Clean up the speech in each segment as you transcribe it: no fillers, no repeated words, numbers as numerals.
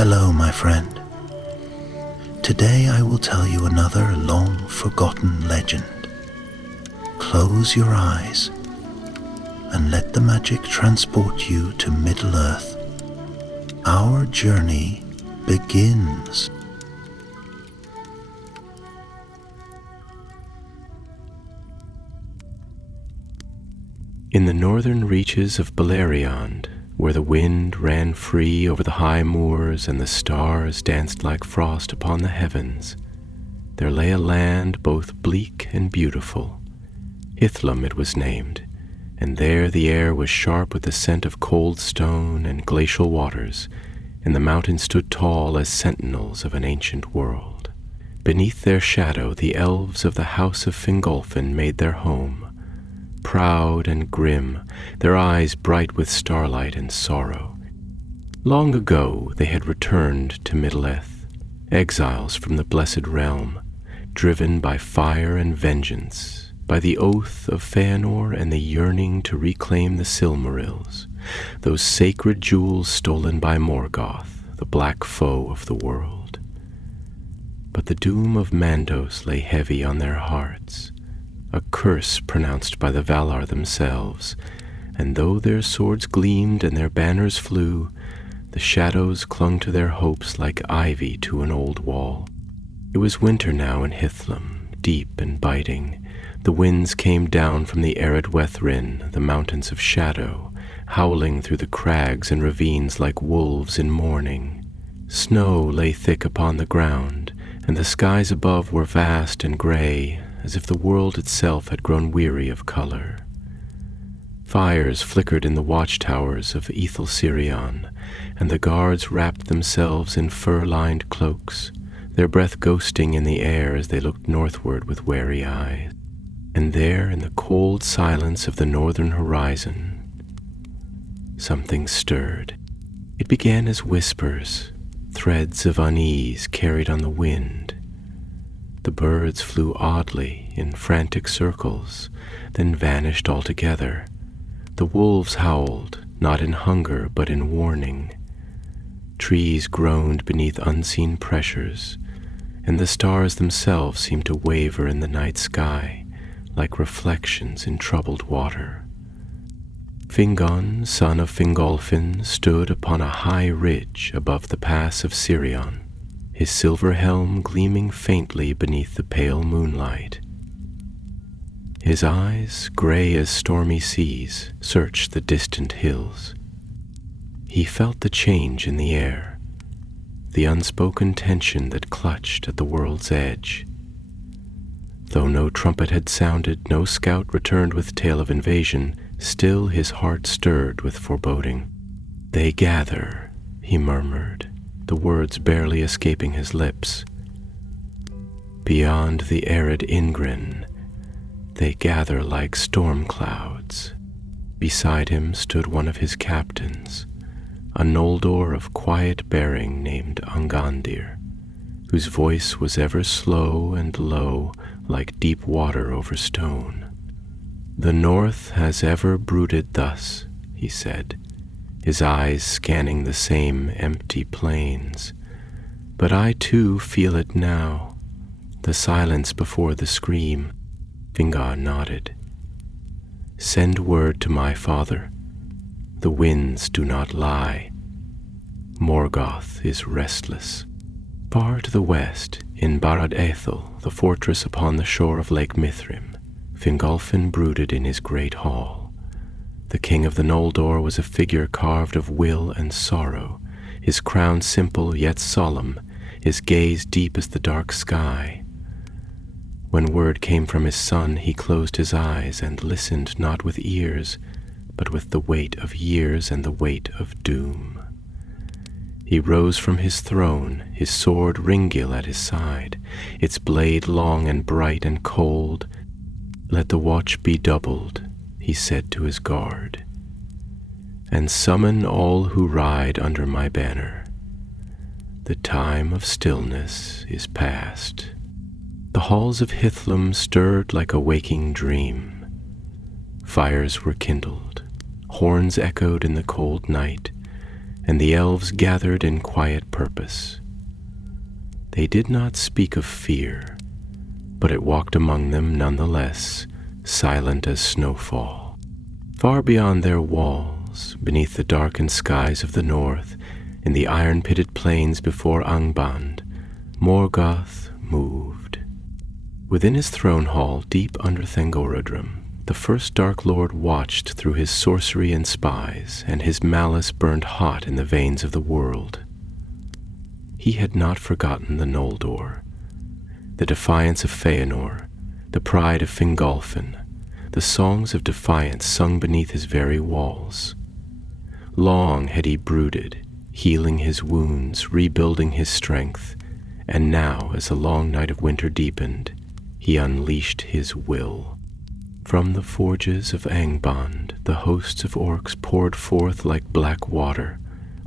Hello, my friend. Today I will tell you another long-forgotten legend. Close your eyes and let the magic transport you to Middle-earth. Our journey begins. In the northern reaches of Beleriand, where the wind ran free over the high moors and the stars danced like frost upon the heavens, there lay a land both bleak and beautiful. Hithlum it was named, and there the air was sharp with the scent of cold stone and glacial waters, and the mountains stood tall as sentinels of an ancient world. Beneath their shadow the elves of the house of Fingolfin made their home, proud and grim, their eyes bright with starlight and sorrow. Long ago they had returned to Middle-earth, exiles from the blessed realm, driven by fire and vengeance, by the oath of Feanor and the yearning to reclaim the Silmarils, those sacred jewels stolen by Morgoth, the black foe of the world. But the doom of Mandos lay heavy on their hearts, a curse pronounced by the Valar themselves, and though their swords gleamed and their banners flew, the shadows clung to their hopes like ivy to an old wall. It was winter now in Hithlum, deep and biting. The winds came down from the arid Wethrin, the mountains of shadow, howling through the crags and ravines like wolves in mourning. Snow lay thick upon the ground, and the skies above were vast and gray, as if the world itself had grown weary of color. Fires flickered in the watchtowers of Hithlum, and the guards wrapped themselves in fur-lined cloaks, their breath ghosting in the air as they looked northward with wary eyes. And there, in the cold silence of the northern horizon, something stirred. It began as whispers, threads of unease carried on the wind. The birds flew oddly in frantic circles, then vanished altogether. The wolves howled, not in hunger but in warning. Trees groaned beneath unseen pressures, and the stars themselves seemed to waver in the night sky, like reflections in troubled water. Fingon, son of Fingolfin, stood upon a high ridge above the pass of Sirion, his silver helm gleaming faintly beneath the pale moonlight. His eyes, gray as stormy seas, searched the distant hills. He felt the change in the air, the unspoken tension that clutched at the world's edge. Though no trumpet had sounded, no scout returned with tale of invasion, still his heart stirred with foreboding. "They gather," he murmured, the words barely escaping his lips. "Beyond the arid Ingren, they gather like storm clouds." Beside him stood one of his captains, a Noldor of quiet bearing named Angandir, whose voice was ever slow and low like deep water over stone. "The North has ever brooded thus," he said, his eyes scanning the same empty plains. "But I too feel it now, the silence before the scream." Fingar nodded. "Send word to my father. The winds do not lie. Morgoth is restless." Far to the west, in Barad Ethel, the fortress upon the shore of Lake Mithrim, Fingolfin brooded in his great hall. The king of the Noldor was a figure carved of will and sorrow, his crown simple yet solemn, his gaze deep as the dark sky. When word came from his son, he closed his eyes and listened not with ears, but with the weight of years and the weight of doom. He rose from his throne, his sword Ringil at his side, its blade long and bright and cold. "Let the watch be doubled," he said to his guard, "and summon all who ride under my banner. The time of stillness is past." The halls of Hithlum stirred like a waking dream. Fires were kindled, horns echoed in the cold night, and the elves gathered in quiet purpose. They did not speak of fear, but it walked among them nonetheless, silent as snowfall. Far beyond their walls, beneath the darkened skies of the north, in the iron-pitted plains before Angband, Morgoth moved. Within his throne hall, deep under Thangorodrim, the first Dark Lord watched through his sorcery and spies, and his malice burned hot in the veins of the world. He had not forgotten the Noldor, the defiance of Feanor, the pride of Fingolfin, the songs of defiance sung beneath his very walls. Long had he brooded, healing his wounds, rebuilding his strength, and now, as the long night of winter deepened, he unleashed his will. From the forges of Angband, the hosts of orcs poured forth like black water,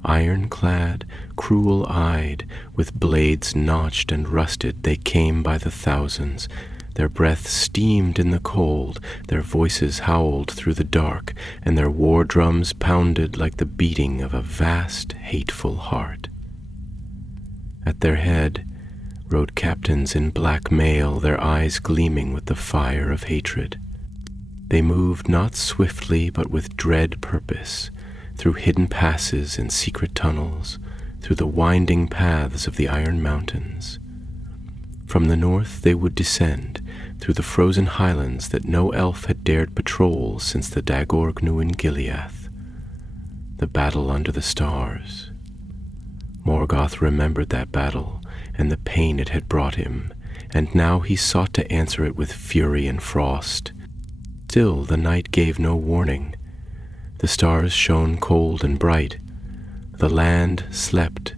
iron-clad, cruel-eyed, with blades notched and rusted. They came by the thousands. Their breath steamed in the cold, their voices howled through the dark, and their war drums pounded like the beating of a vast, hateful heart. At their head rode captains in black mail, their eyes gleaming with the fire of hatred. They moved not swiftly, but with dread purpose, through hidden passes and secret tunnels, through the winding paths of the Iron Mountains. From the north they would descend, through the frozen highlands that no elf had dared patrol since the Dagorg knew in Gileath. The battle under the stars. Morgoth remembered that battle, and the pain it had brought him, and now he sought to answer it with fury and frost. Still the night gave no warning. The stars shone cold and bright. The land slept,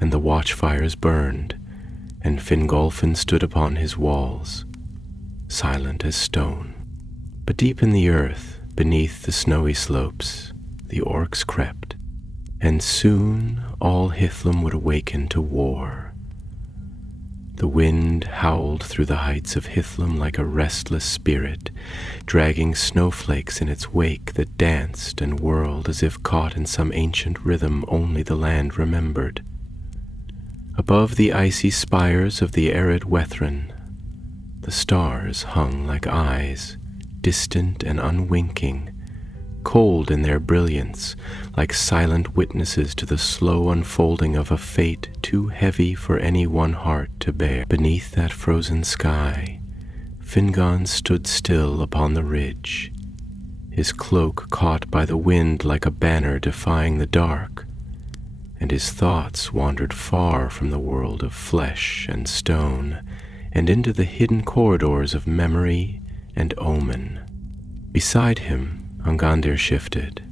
and the watchfires burned, and Fingolfin stood upon his walls, silent as stone. But deep in the earth, beneath the snowy slopes, the orcs crept, and soon all Hithlum would awaken to war. The wind howled through the heights of Hithlum like a restless spirit, dragging snowflakes in its wake that danced and whirled as if caught in some ancient rhythm only the land remembered. Above the icy spires of the arid Wethrin, the stars hung like eyes, distant and unwinking, cold in their brilliance, like silent witnesses to the slow unfolding of a fate too heavy for any one heart to bear. Beneath that frozen sky, Fingon stood still upon the ridge, his cloak caught by the wind like a banner defying the dark, and his thoughts wandered far from the world of flesh and stone and into the hidden corridors of memory and omen. Beside him, Angandir shifted,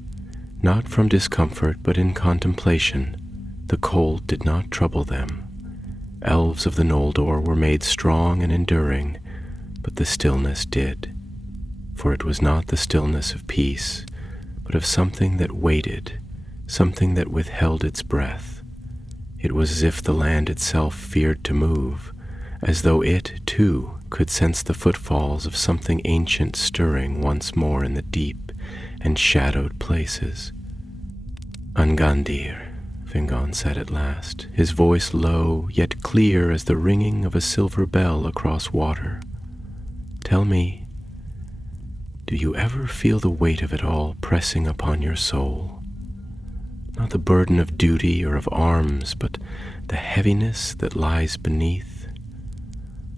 not from discomfort but in contemplation. The cold did not trouble them. Elves of the Noldor were made strong and enduring, but the stillness did. For it was not the stillness of peace, but of something that waited, something that withheld its breath. It was as if the land itself feared to move, as though it, too, could sense the footfalls of something ancient stirring once more in the deep and shadowed places. Angandir, Fingon said at last, his voice low yet clear as the ringing of a silver bell across water. Tell me, do you ever feel the weight of it all pressing upon your soul? Not the burden of duty or of arms, but the heaviness that lies beneath.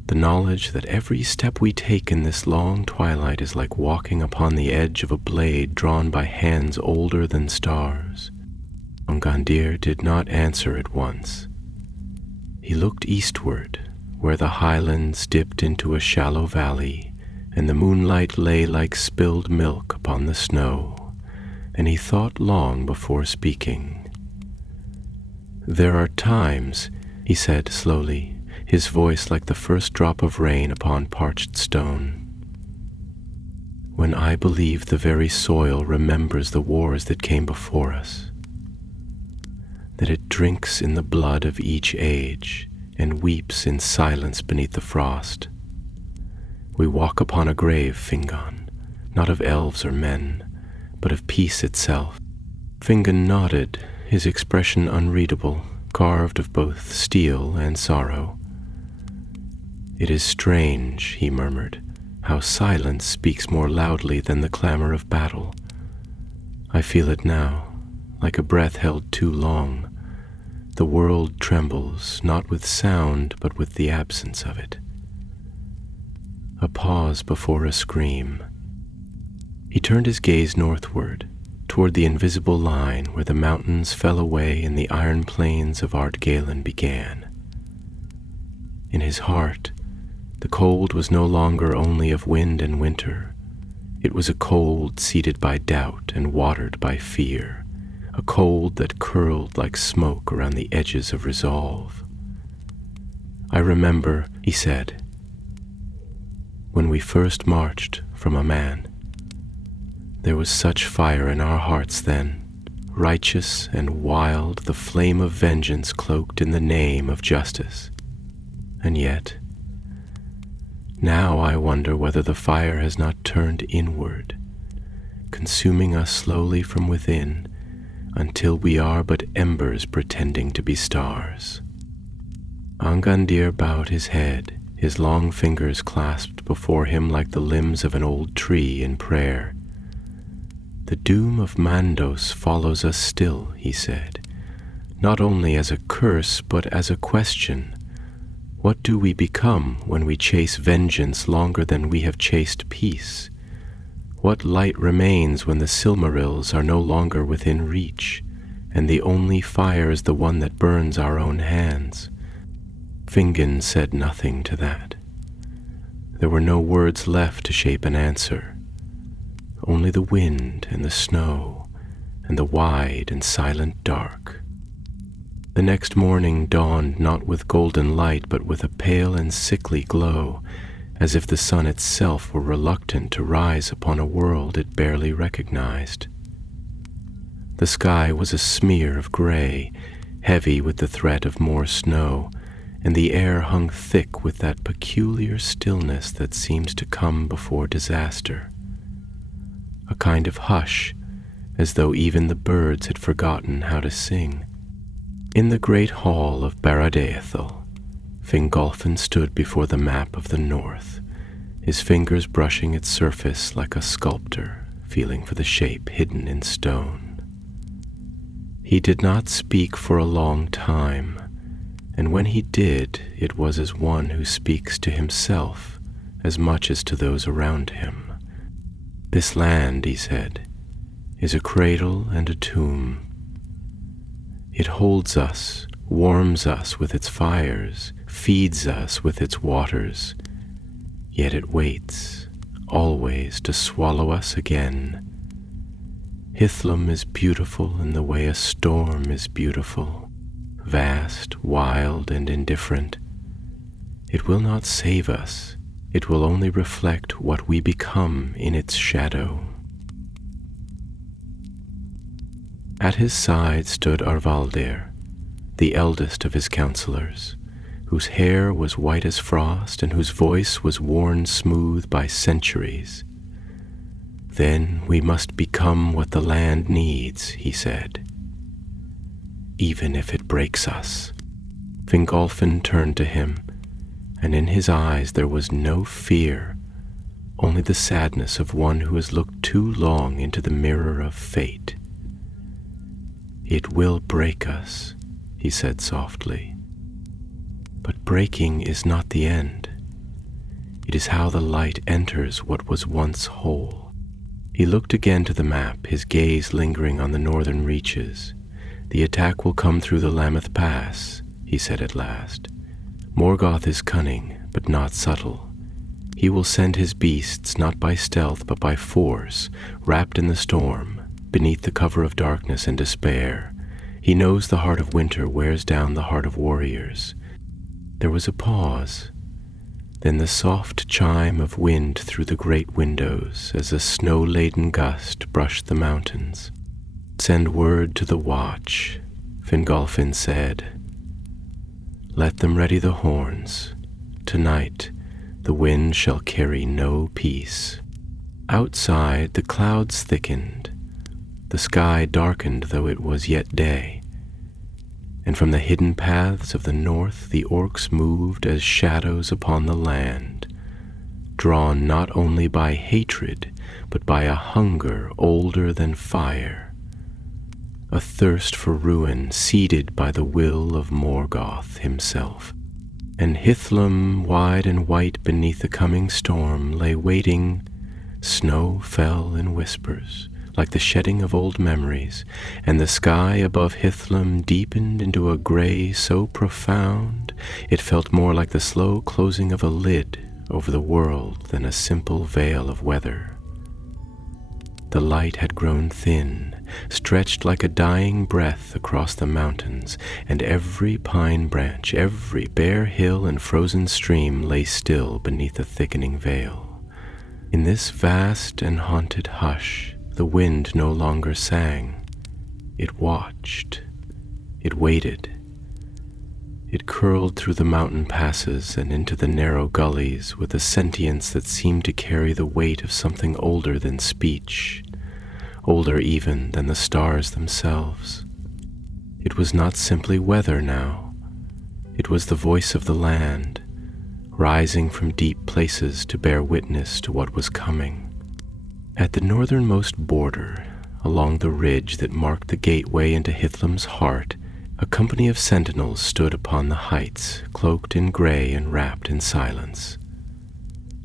The knowledge that every step we take in this long twilight is like walking upon the edge of a blade drawn by hands older than stars. Angandir did not answer at once. He looked eastward, where the highlands dipped into a shallow valley, and the moonlight lay like spilled milk upon the snow, and he thought long before speaking. There are times, he said slowly, his voice like the first drop of rain upon parched stone, when I believe the very soil remembers the wars that came before us, that it drinks in the blood of each age and weeps in silence beneath the frost. We walk upon a grave, Fingon, not of elves or men, but of peace itself. Fingon nodded, his expression unreadable, carved of both steel and sorrow. "It is strange," he murmured, "how silence speaks more loudly than the clamor of battle. I feel it now, like a breath held too long. The world trembles, not with sound, but with the absence of it." A pause before a scream. He turned his gaze northward, toward the invisible line where the mountains fell away and the iron plains of Ardgalen began. In his heart, the cold was no longer only of wind and winter. It was a cold seated by doubt and watered by fear, a cold that curled like smoke around the edges of resolve. "I remember," he said, "when we first marched from a man. There was such fire in our hearts then, righteous and wild, the flame of vengeance cloaked in the name of justice. And yet, now I wonder whether the fire has not turned inward, consuming us slowly from within, until we are but embers pretending to be stars." Angandir bowed his head, his long fingers clasped before him like the limbs of an old tree in prayer. "The doom of Mandos follows us still," he said, "not only as a curse, but as a question. What do we become when we chase vengeance longer than we have chased peace? What light remains when the Silmarils are no longer within reach, and the only fire is the one that burns our own hands?" Fingon said nothing to that. There were no words left to shape an answer. Only the wind and the snow and the wide and silent dark. The next morning dawned not with golden light, but with a pale and sickly glow, as if the sun itself were reluctant to rise upon a world it barely recognized. The sky was a smear of gray, heavy with the threat of more snow, and the air hung thick with that peculiar stillness that seems to come before disaster. A kind of hush, as though even the birds had forgotten how to sing. In the great hall of Barad-Eithel, Fingolfin stood before the map of the north, his fingers brushing its surface like a sculptor, feeling for the shape hidden in stone. He did not speak for a long time, and when he did, it was as one who speaks to himself as much as to those around him. "This land," he said, "is a cradle and a tomb. It holds us, warms us with its fires, feeds us with its waters, yet it waits, always to swallow us again. Hithlum is beautiful in the way a storm is beautiful, vast, wild, and indifferent. It will not save us. It will only reflect what we become in its shadow." At his side stood Arvaldir, the eldest of his counselors, whose hair was white as frost and whose voice was worn smooth by centuries. "Then we must become what the land needs," he said, "even if it breaks us." Fingolfin turned to him, and in his eyes there was no fear, only the sadness of one who has looked too long into the mirror of fate. "It will break us," he said softly. "But breaking is not the end. It is how the light enters what was once whole." He looked again to the map, his gaze lingering on the northern reaches. "The attack will come through the Lameth Pass," he said at last. "Morgoth is cunning, but not subtle. He will send his beasts not by stealth, but by force, wrapped in the storm, beneath the cover of darkness and despair. He knows the heart of winter wears down the heart of warriors." There was a pause, then the soft chime of wind through the great windows as a snow-laden gust brushed the mountains. "Send word to the watch," Fingolfin said. "Let them ready the horns. Tonight the wind shall carry no peace." Outside the clouds thickened. The sky darkened though it was yet day, and from the hidden paths of the north the orcs moved as shadows upon the land, drawn not only by hatred, but by a hunger older than fire, a thirst for ruin seeded by the will of Morgoth himself. And Hithlum, wide and white beneath the coming storm, lay waiting. Snow fell in whispers, like the shedding of old memories, and the sky above Hithlum deepened into a gray so profound it felt more like the slow closing of a lid over the world than a simple veil of weather. The light had grown thin, stretched like a dying breath across the mountains, and every pine branch, every bare hill and frozen stream lay still beneath the thickening veil. In this vast and haunted hush, the wind no longer sang. It watched. It waited. It curled through the mountain passes and into the narrow gullies with a sentience that seemed to carry the weight of something older than speech, older even than the stars themselves. It was not simply weather now. It was the voice of the land, rising from deep places to bear witness to what was coming. At the northernmost border, along the ridge that marked the gateway into Hithlum's heart, a company of sentinels stood upon the heights, cloaked in gray and wrapped in silence.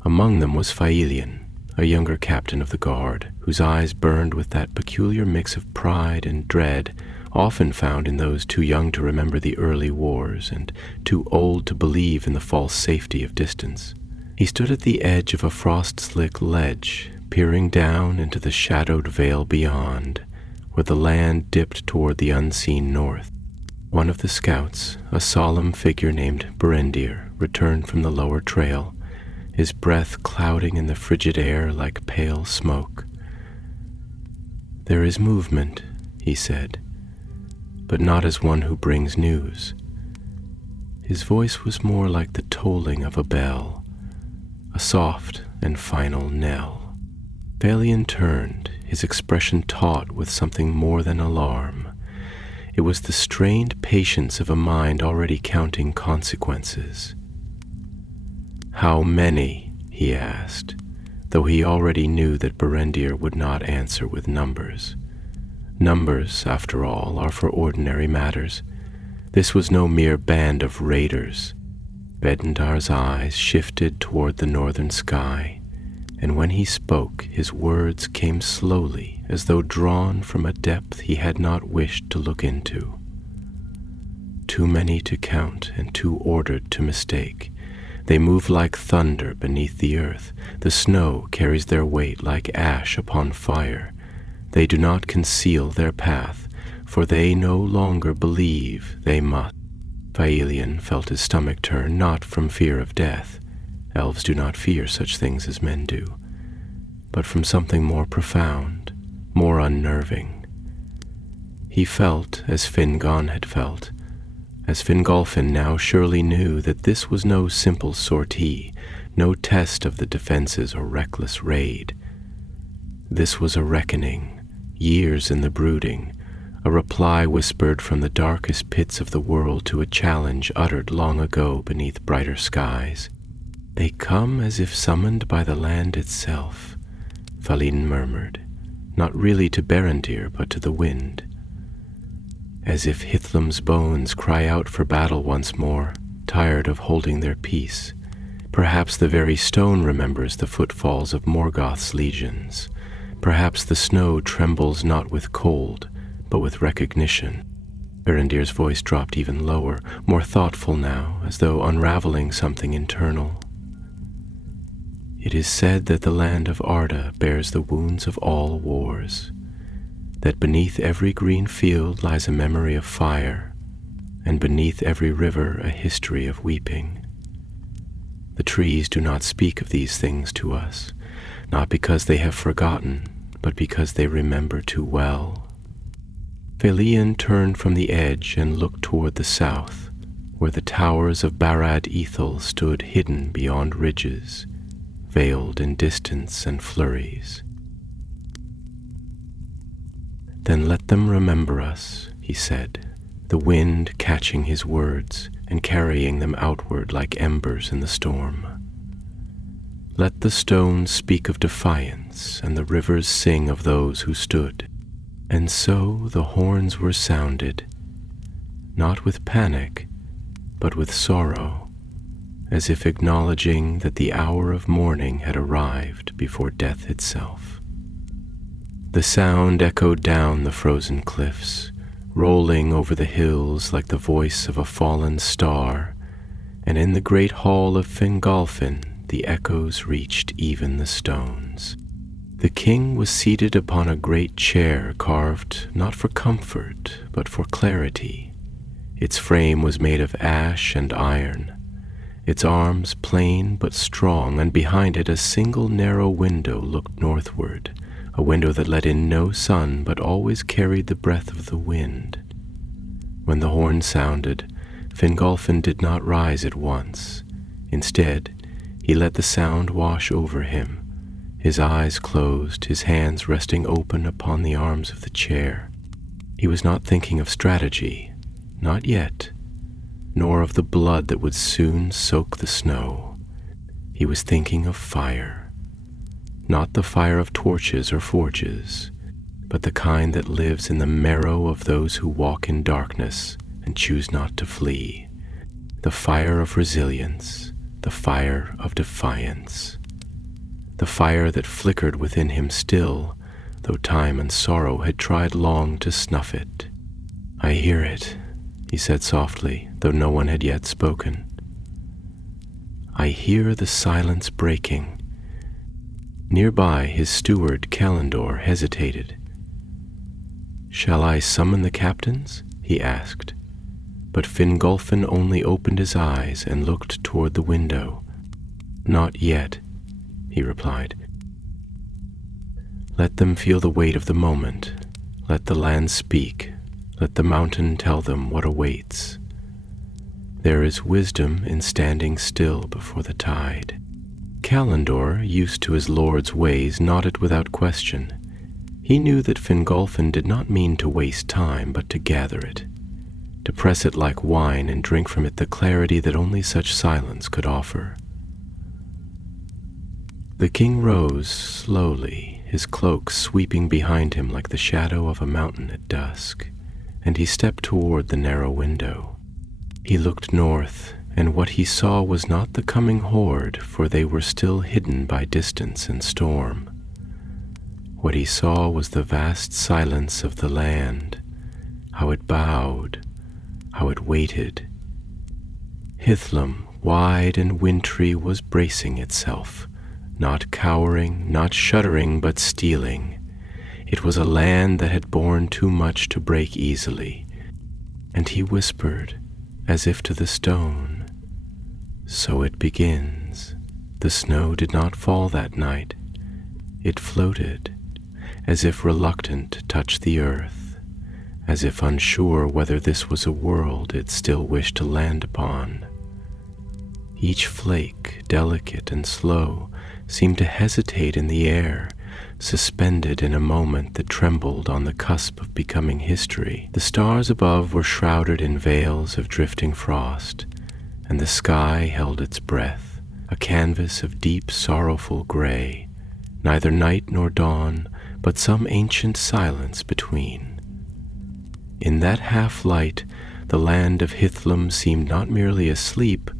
Among them was Silmarillion, a younger captain of the guard, whose eyes burned with that peculiar mix of pride and dread often found in those too young to remember the early wars and too old to believe in the false safety of distance. He stood at the edge of a frost-slick ledge, peering down into the shadowed vale beyond, where the land dipped toward the unseen north. One of the scouts, a solemn figure named Berendir, returned from the lower trail, his breath clouding in the frigid air like pale smoke. "There is movement," he said, "but not as one who brings news." His voice was more like the tolling of a bell, a soft and final knell. Silmarillion turned, his expression taut with something more than alarm. It was the strained patience of a mind already counting consequences. "How many?" he asked, though he already knew that Berendir would not answer with numbers. Numbers, after all, are for ordinary matters. This was no mere band of raiders. Berendir's eyes shifted toward the northern sky, and when he spoke, his words came slowly, as though drawn from a depth he had not wished to look into. "Too many to count and too ordered to mistake. They move like thunder beneath the earth. The snow carries their weight like ash upon fire. They do not conceal their path, for they no longer believe they must." Silmarillion felt his stomach turn, not from fear of death. Elves do not fear such things as men do, but from something more profound, more unnerving. He felt as Fingon had felt, as Fingolfin now surely knew, that this was no simple sortie, no test of the defenses or reckless raid. This was a reckoning, years in the brooding, a reply whispered from the darkest pits of the world to a challenge uttered long ago beneath brighter skies. "They come as if summoned by the land itself," Silmarillion murmured, not really to Berendir but to the wind. "As if Hithlum's bones cry out for battle once more, tired of holding their peace. Perhaps the very stone remembers the footfalls of Morgoth's legions. Perhaps the snow trembles not with cold, but with recognition." Berendir's voice dropped even lower, more thoughtful now, as though unraveling something internal. "It is said that the land of Arda bears the wounds of all wars, that beneath every green field lies a memory of fire, and beneath every river a history of weeping. The trees do not speak of these things to us, not because they have forgotten, but because they remember too well." Silmarillion turned from the edge and looked toward the south, where the towers of Barad Ithil stood hidden beyond ridges, veiled in distance and flurries. "Then let them remember us," he said, the wind catching his words and carrying them outward like embers in the storm. Let the stones speak of defiance, and the rivers sing of those who stood. And so the horns were sounded, not with panic, but with sorrow, as if acknowledging that the hour of mourning had arrived before death itself. The sound echoed down the frozen cliffs, rolling over the hills like the voice of a fallen star, and in the great hall of Fingolfin the echoes reached even the stones. The king was seated upon a great chair carved not for comfort, but for clarity. Its frame was made of ash and iron, its arms plain but strong, and behind it a single narrow window looked northward, a window that let in no sun but always carried the breath of the wind. When the horn sounded, Fingolfin did not rise at once. Instead, he let the sound wash over him, his eyes closed, his hands resting open upon the arms of the chair. He was not thinking of strategy, not yet, nor of the blood that would soon soak the snow. He was thinking of fire, not the fire of torches or forges, but the kind that lives in the marrow of those who walk in darkness and choose not to flee, the fire of resilience, the fire of defiance, the fire that flickered within him still, though time and sorrow had tried long to snuff it. "I hear it," he said softly, though no one had yet spoken. "I hear the silence breaking." Nearby, his steward, Callandor, hesitated. "Shall I summon the captains?" he asked. But Fingolfin only opened his eyes and looked toward the window. "Not yet," he replied. "Let them feel the weight of the moment. Let the land speak. Let the mountain tell them what awaits. There is wisdom in standing still before the tide." Callandor, used to his lord's ways, nodded without question. He knew that Fingolfin did not mean to waste time, but to gather it, to press it like wine and drink from it the clarity that only such silence could offer. The king rose slowly, his cloak sweeping behind him like the shadow of a mountain at dusk, and he stepped toward the narrow window. He looked north, and what he saw was not the coming horde, for they were still hidden by distance and storm. What he saw was the vast silence of the land, how it bowed, how it waited. Hithlum, wide and wintry, was bracing itself, not cowering, not shuddering, but stealing. It was a land that had borne too much to break easily, and he whispered, as if to the stone, "So it begins." The snow did not fall that night. It floated, as if reluctant to touch the earth, as if unsure whether this was a world it still wished to land upon. Each flake, delicate and slow, seemed to hesitate in the air, suspended in a moment that trembled on the cusp of becoming history. The stars above were shrouded in veils of drifting frost, and the sky held its breath, a canvas of deep, sorrowful gray, neither night nor dawn, but some ancient silence between. In that half-light, the land of Hithlum seemed not merely asleep,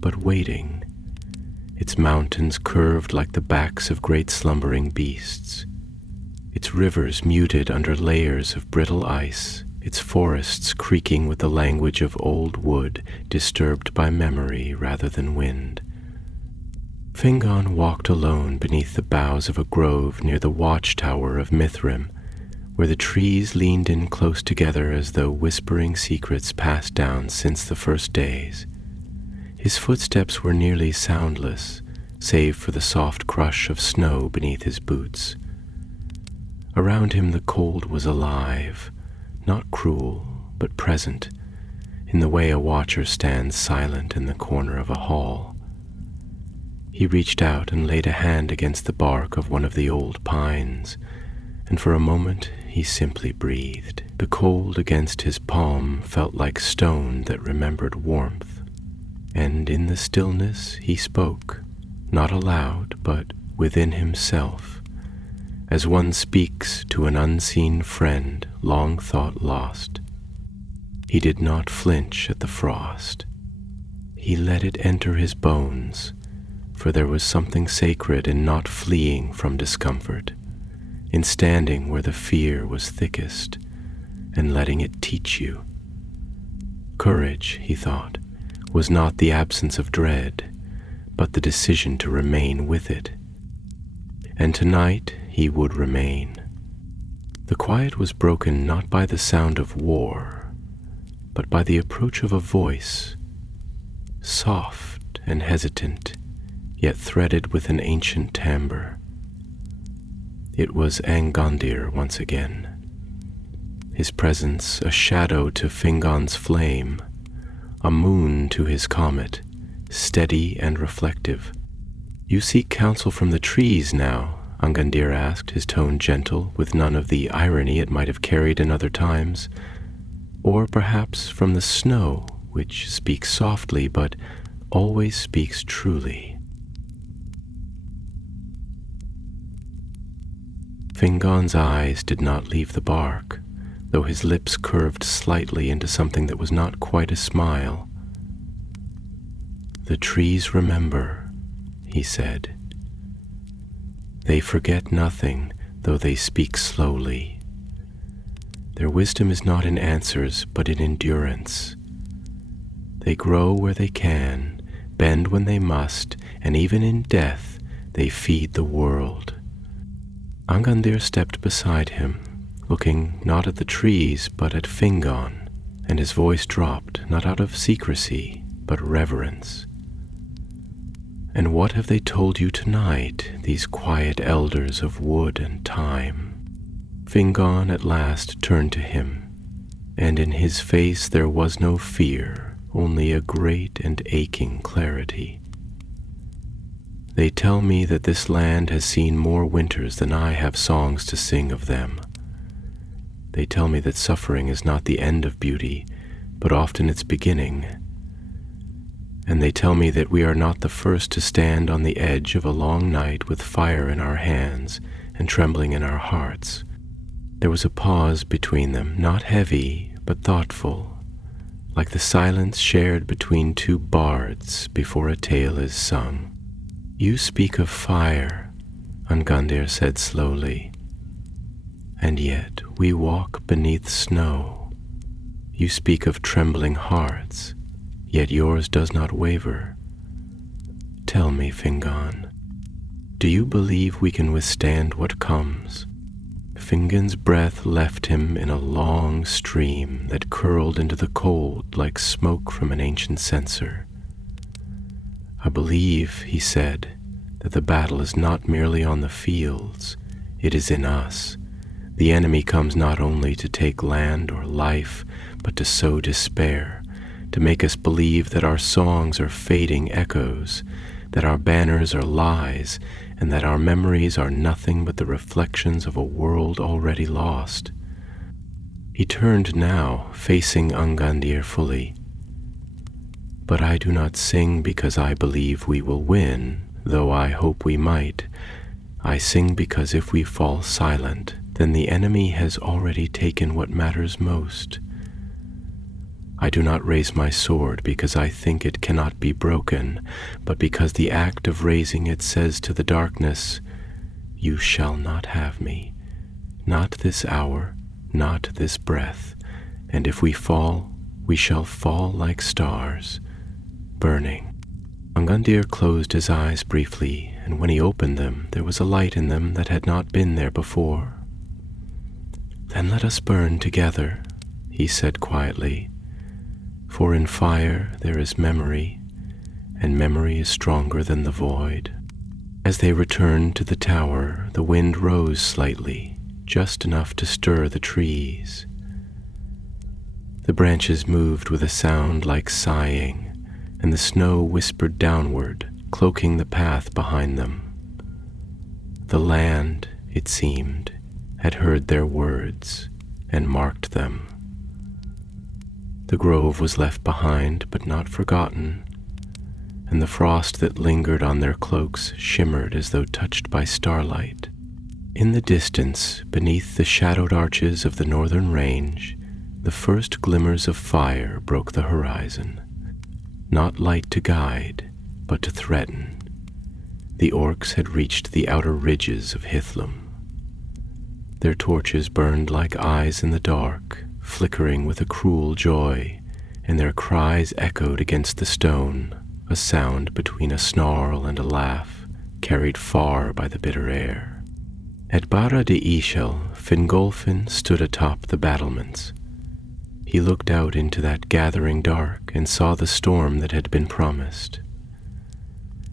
but waiting. Its mountains curved like the backs of great slumbering beasts, its rivers muted under layers of brittle ice, its forests creaking with the language of old wood disturbed by memory rather than wind. Fingon walked alone beneath the boughs of a grove near the watchtower of Mithrim, where the trees leaned in close together as though whispering secrets passed down since the first days. His footsteps were nearly soundless, save for the soft crush of snow beneath his boots. Around him the cold was alive, not cruel, but present, in the way a watcher stands silent in the corner of a hall. He reached out and laid a hand against the bark of one of the old pines, and for a moment he simply breathed. The cold against his palm felt like stone that remembered warmth, and in the stillness he spoke, not aloud, but within himself, as one speaks to an unseen friend long thought lost. He did not flinch at the frost. He let it enter his bones, for there was something sacred in not fleeing from discomfort, in standing where the fear was thickest and letting it teach you. Courage, he thought, was not the absence of dread, but the decision to remain with it. And tonight he would remain. The quiet was broken not by the sound of war, but by the approach of a voice, soft and hesitant, yet threaded with an ancient timbre. It was Angandir once again, his presence a shadow to Fingon's flame, a moon to his comet, steady and reflective. "You seek counsel from the trees now?" Angandir asked, his tone gentle, with none of the irony it might have carried in other times. "Or perhaps from the snow, which speaks softly but always speaks truly." Fingon's eyes did not leave the bark, though his lips curved slightly into something that was not quite a smile. "The trees remember," he said. "They forget nothing, though they speak slowly. Their wisdom is not in answers, but in endurance. They grow where they can, bend when they must, and even in death they feed the world." Angandir stepped beside him, looking not at the trees but at Fingon, and his voice dropped, not out of secrecy, but reverence. "And what have they told you tonight, these quiet elders of wood and time?" Fingon at last turned to him, and in his face there was no fear, only a great and aching clarity. "They tell me that this land has seen more winters than I have songs to sing of them. They tell me that suffering is not the end of beauty, but often its beginning. And they tell me that we are not the first to stand on the edge of a long night with fire in our hands and trembling in our hearts." There was a pause between them, not heavy, but thoughtful, like the silence shared between two bards before a tale is sung. "You speak of fire," Angandir said slowly, "and yet we walk beneath snow. You speak of trembling hearts, yet yours does not waver. Tell me, Fingon, do you believe we can withstand what comes?" Fingon's breath left him in a long stream that curled into the cold like smoke from an ancient censer. "I believe," he said, "that the battle is not merely on the fields, it is in us. The enemy comes not only to take land or life, but to sow despair, to make us believe that our songs are fading echoes, that our banners are lies, and that our memories are nothing but the reflections of a world already lost." He turned now, facing Angandir fully. "But I do not sing because I believe we will win, though I hope we might. I sing because if we fall silent, then the enemy has already taken what matters most. I do not raise my sword because I think it cannot be broken, but because the act of raising it says to the darkness, 'You shall not have me, not this hour, not this breath, and if we fall, we shall fall like stars, burning.'" Angandir closed his eyes briefly, and when he opened them, there was a light in them that had not been there before. "Then let us burn together," he said quietly, "for in fire there is memory, and memory is stronger than the void." As they returned to the tower, the wind rose slightly, just enough to stir the trees. The branches moved with a sound like sighing, and the snow whispered downward, cloaking the path behind them. The land, it seemed, had heard their words and marked them. The grove was left behind but not forgotten, and the frost that lingered on their cloaks shimmered as though touched by starlight. In the distance, beneath the shadowed arches of the northern range, the first glimmers of fire broke the horizon, not light to guide, but to threaten. The orcs had reached the outer ridges of Hithlum. Their torches burned like eyes in the dark, flickering with a cruel joy, and their cries echoed against the stone, a sound between a snarl and a laugh, carried far by the bitter air. At Barra de Ishel, Fingolfin stood atop the battlements. He looked out into that gathering dark and saw the storm that had been promised.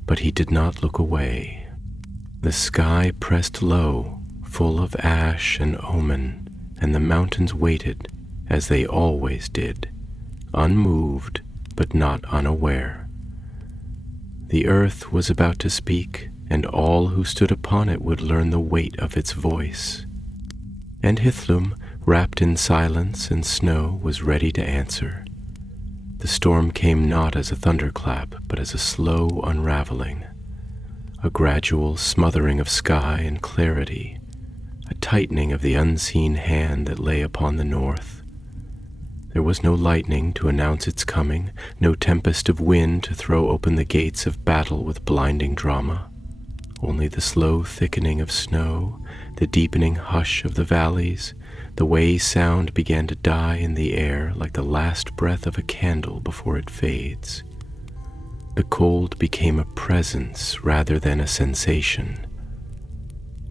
But he did not look away. The sky pressed low, full of ash and omen, and the mountains waited, as they always did, unmoved but not unaware. The earth was about to speak, and all who stood upon it would learn the weight of its voice. And Hithlum, wrapped in silence and snow, was ready to answer. The storm came not as a thunderclap, but as a slow unraveling, a gradual smothering of sky and clarity, a tightening of the unseen hand that lay upon the north. There was no lightning to announce its coming, no tempest of wind to throw open the gates of battle with blinding drama. Only the slow thickening of snow, the deepening hush of the valleys, the way sound began to die in the air like the last breath of a candle before it fades. The cold became a presence rather than a sensation.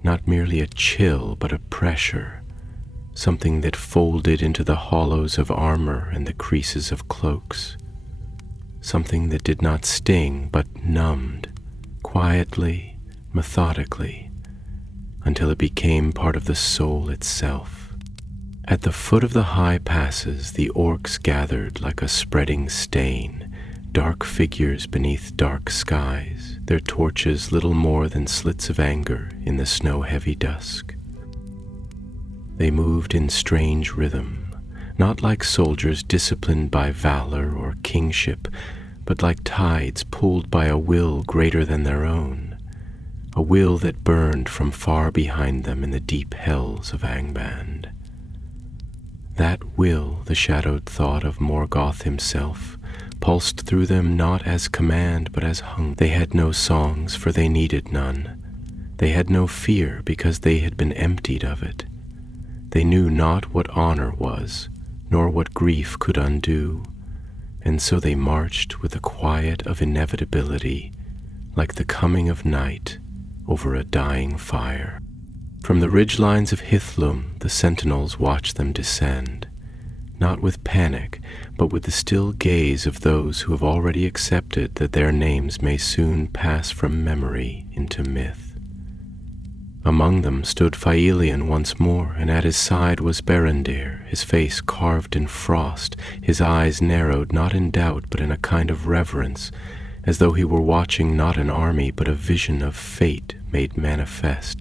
Not merely a chill, but a pressure, something that folded into the hollows of armor and the creases of cloaks. Something that did not sting, but numbed, quietly, methodically, until it became part of the soul itself. At the foot of the high passes, the orcs gathered like a spreading stain, dark figures beneath dark skies, their torches little more than slits of anger in the snow-heavy dusk. They moved in strange rhythm, not like soldiers disciplined by valor or kingship, but like tides pulled by a will greater than their own, a will that burned from far behind them in the deep hells of Angband. That will, the shadowed thought of Morgoth himself, pulsed through them not as command but as hunger. They had no songs, for they needed none. They had no fear, because they had been emptied of it. They knew not what honor was, nor what grief could undo, and so they marched with the quiet of inevitability, like the coming of night over a dying fire. From the ridgelines of Hithlum, the sentinels watched them descend, not with panic, but with the still gaze of those who have already accepted that their names may soon pass from memory into myth. Among them stood Silmarillion once more, and at his side was Berendir, his face carved in frost, his eyes narrowed not in doubt but in a kind of reverence, as though he were watching not an army but a vision of fate made manifest.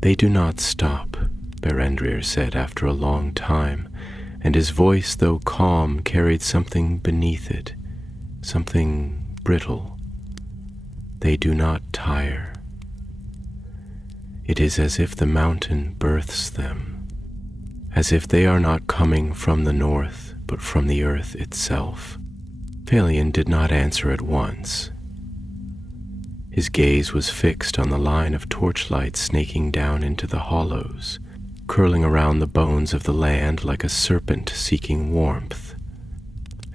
"They do not stop," Berendir said after a long time, and his voice, though calm, carried something beneath it, something brittle. "They do not tire. It is as if the mountain births them, as if they are not coming from the north, but from the earth itself." Silmarillion did not answer at once. His gaze was fixed on the line of torchlight snaking down into the hollows, curling around the bones of the land like a serpent seeking warmth.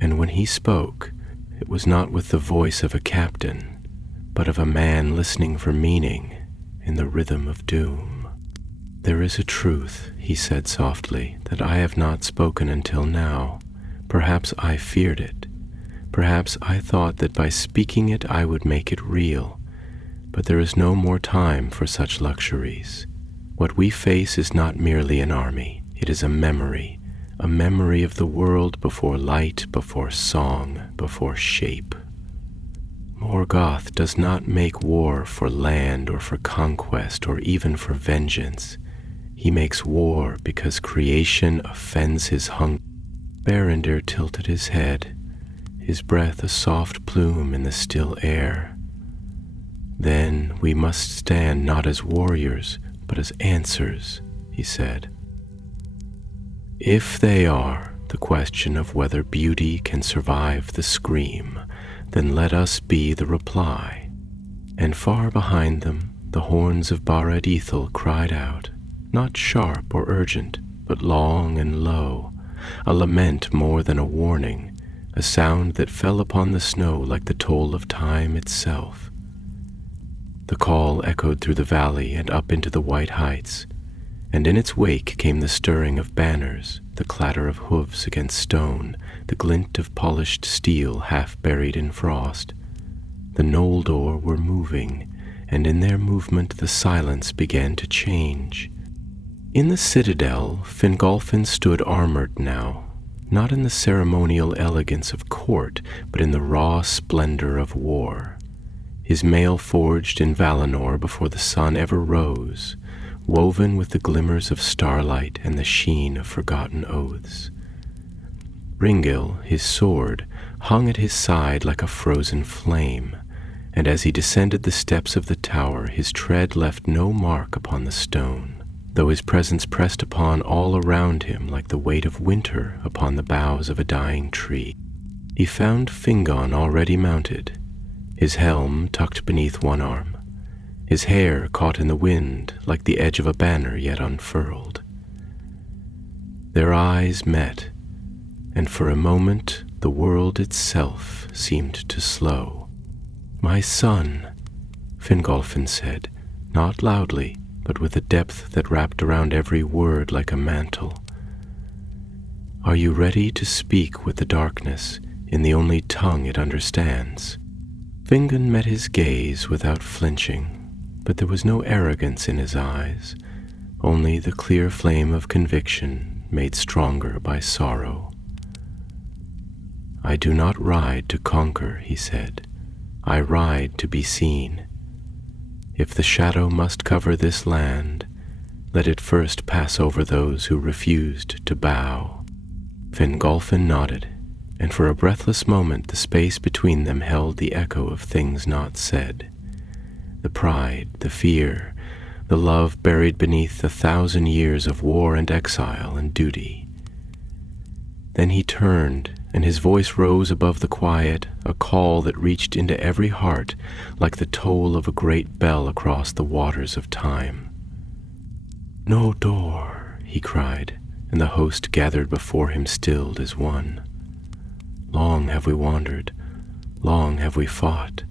And when he spoke, it was not with the voice of a captain, but of a man listening for meaning in the rhythm of doom. "There is a truth," he said softly, "that I have not spoken until now. Perhaps I feared it. Perhaps I thought that by speaking it I would make it real. But there is no more time for such luxuries. What we face is not merely an army. It is a memory of the world before light, before song, before shape. Morgoth does not make war for land or for conquest or even for vengeance. He makes war because creation offends his hunger. Berendir tilted his head, his breath a soft plume in the still air. Then we must stand not as warriors, but as answers, he said. If they are the question of whether beauty can survive the scream, then let us be the reply. And far behind them, the horns of Barad Ithil cried out, not sharp or urgent, but long and low, a lament more than a warning, a sound that fell upon the snow like the toll of time itself. The call echoed through the valley and up into the white heights, and in its wake came the stirring of banners, the clatter of hoofs against stone, the glint of polished steel half buried in frost. The Noldor were moving, and in their movement the silence began to change. In the citadel, Fingolfin stood armored now, not in the ceremonial elegance of court, but in the raw splendor of war. His mail forged in Valinor before the sun ever rose, woven with the glimmers of starlight and the sheen of forgotten oaths. Ringil, his sword, hung at his side like a frozen flame, and as he descended the steps of the tower, his tread left no mark upon the stone, though his presence pressed upon all around him like the weight of winter upon the boughs of a dying tree. He found Fingon already mounted, his helm tucked beneath one arm, his hair caught in the wind like the edge of a banner yet unfurled. Their eyes met, and for a moment the world itself seemed to slow. "My son," Fingolfin said, not loudly, but with a depth that wrapped around every word like a mantle. "Are you ready to speak with the darkness in the only tongue it understands?" Fingon met his gaze without flinching, but there was no arrogance in his eyes, only the clear flame of conviction made stronger by sorrow. "I do not ride to conquer," he said. "I ride to be seen. If the shadow must cover this land, let it first pass over those who refused to bow." Fingolfin nodded, and for a breathless moment the space between them held the echo of things not said. The pride, the fear, the love buried beneath 1,000 years of war and exile and duty. Then he turned, and his voice rose above the quiet, a call that reached into every heart like the toll of a great bell across the waters of time. "No door," he cried, and the host gathered before him stilled as one. "Long have we wandered, long have we fought,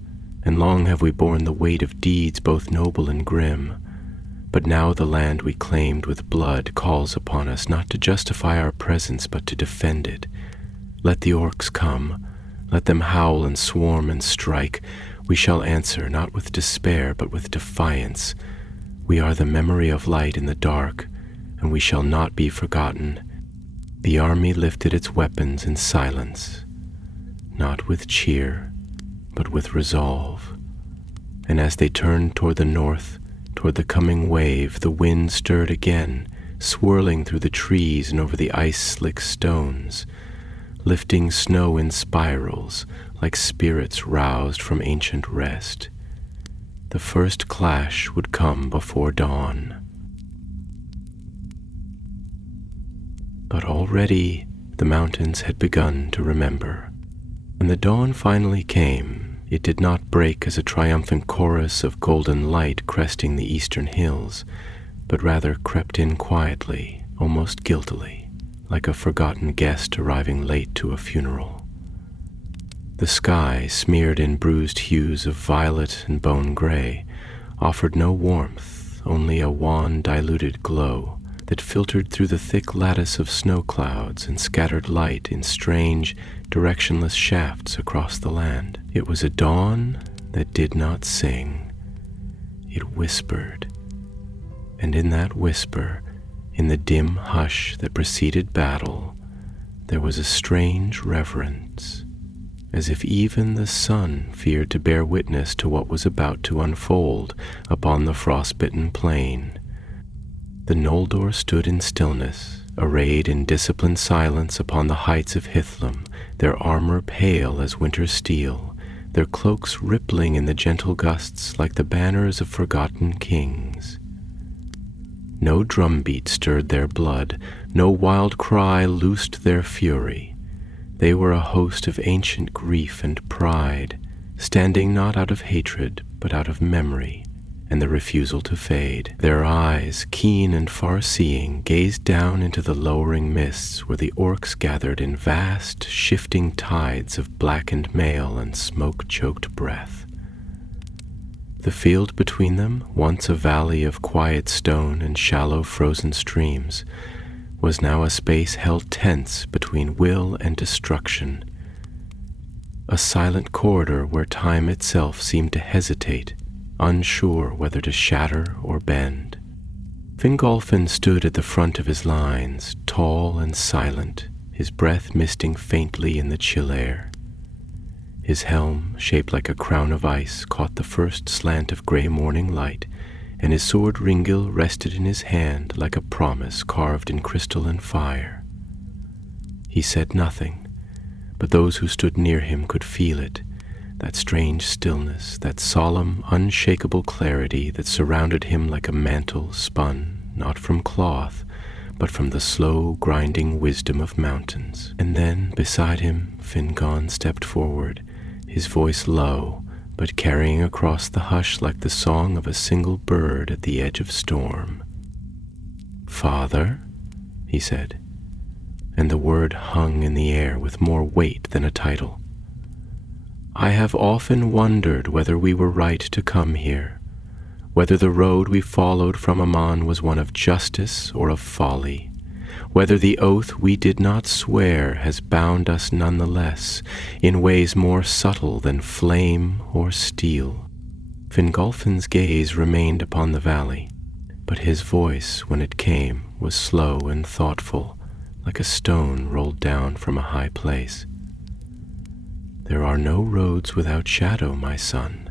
and long have we borne the weight of deeds both noble and grim. But now the land we claimed with blood calls upon us not to justify our presence but to defend it. Let the orcs come, let them howl and swarm and strike. We shall answer not with despair but with defiance. We are the memory of light in the dark, and we shall not be forgotten." The army lifted its weapons in silence, not with cheer, but with resolve. And as they turned toward the north, toward the coming wave, the wind stirred again, swirling through the trees and over the ice-slick stones, lifting snow in spirals like spirits roused from ancient rest. The first clash would come before dawn. But already the mountains had begun to remember. When the dawn finally came, it did not break as a triumphant chorus of golden light cresting the eastern hills, but rather crept in quietly, almost guiltily, like a forgotten guest arriving late to a funeral. The sky, smeared in bruised hues of violet and bone gray, offered no warmth, only a wan, diluted glow that filtered through the thick lattice of snow clouds and scattered light in strange, directionless shafts across the land. It was a dawn that did not sing. It whispered, and in that whisper, in the dim hush that preceded battle, there was a strange reverence, as if even the sun feared to bear witness to what was about to unfold upon the frostbitten plain. The Noldor stood in stillness, arrayed in disciplined silence upon the heights of Hithlum, their armor pale as winter steel, their cloaks rippling in the gentle gusts like the banners of forgotten kings. No drumbeat stirred their blood, no wild cry loosed their fury. They were a host of ancient grief and pride, standing not out of hatred, but out of memory, and the refusal to fade. Their eyes, keen and far-seeing, gazed down into the lowering mists where the orcs gathered in vast, shifting tides of blackened mail and smoke-choked breath. The field between them, once a valley of quiet stone and shallow frozen streams, was now a space held tense between will and destruction, a silent corridor where time itself seemed to hesitate, unsure whether to shatter or bend. Fingolfin stood at the front of his lines, tall and silent, his breath misting faintly in the chill air. His helm, shaped like a crown of ice, caught the first slant of gray morning light, and his sword Ringil rested in his hand like a promise carved in crystal and fire. He said nothing, but those who stood near him could feel it, that strange stillness, that solemn, unshakable clarity that surrounded him like a mantle spun, not from cloth, but from the slow, grinding wisdom of mountains. And then, beside him, Fingon stepped forward, his voice low, but carrying across the hush like the song of a single bird at the edge of storm. "Father," he said, and the word hung in the air with more weight than a title. "I have often wondered whether we were right to come here, whether the road we followed from Aman was one of justice or of folly, whether the oath we did not swear has bound us nonetheless in ways more subtle than flame or steel." Fingolfin's gaze remained upon the valley, but his voice, when it came, was slow and thoughtful, like a stone rolled down from a high place. "There are no roads without shadow, my son.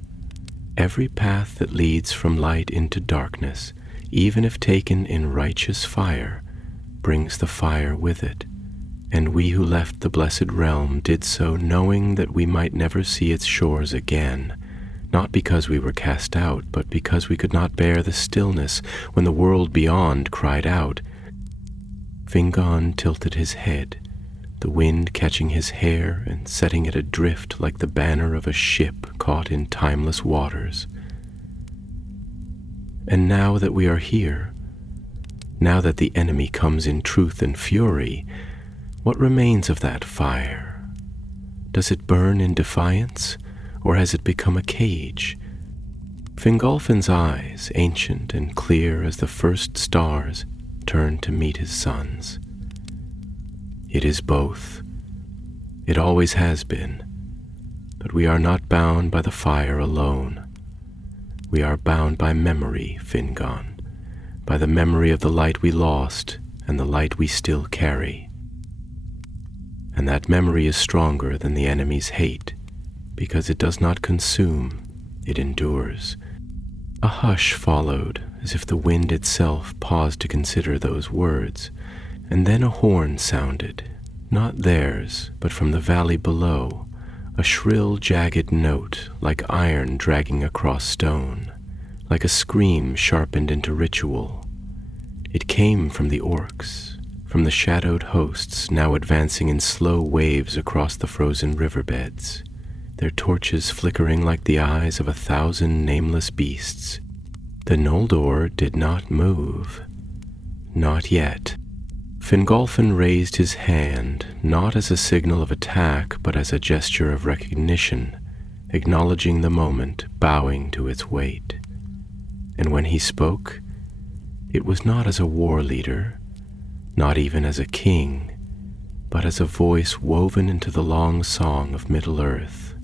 Every path that leads from light into darkness, even if taken in righteous fire, brings the fire with it, and we who left the blessed realm did so knowing that we might never see its shores again, not because we were cast out, but because we could not bear the stillness when the world beyond cried out." Fingon tilted his head, the wind catching his hair and setting it adrift like the banner of a ship caught in timeless waters. "And now that we are here, now that the enemy comes in truth and fury, what remains of that fire? Does it burn in defiance, or has it become a cage?" Fingolfin's eyes, ancient and clear as the first stars, turned to meet his son's. "It is both. It always has been. But we are not bound by the fire alone. We are bound by memory, Fingon, by the memory of the light we lost and the light we still carry. And that memory is stronger than the enemy's hate, because it does not consume, it endures." A hush followed, as if the wind itself paused to consider those words, and then a horn sounded, not theirs, but from the valley below, a shrill, jagged note, like iron dragging across stone, like a scream sharpened into ritual. It came from the orcs, from the shadowed hosts now advancing in slow waves across the frozen riverbeds, their torches flickering like the eyes of 1,000 nameless beasts. The Noldor did not move. Not yet. Fingolfin raised his hand, not as a signal of attack, but as a gesture of recognition, acknowledging the moment, bowing to its weight. And when he spoke, it was not as a war leader, not even as a king, but as a voice woven into the long song of Middle-earth.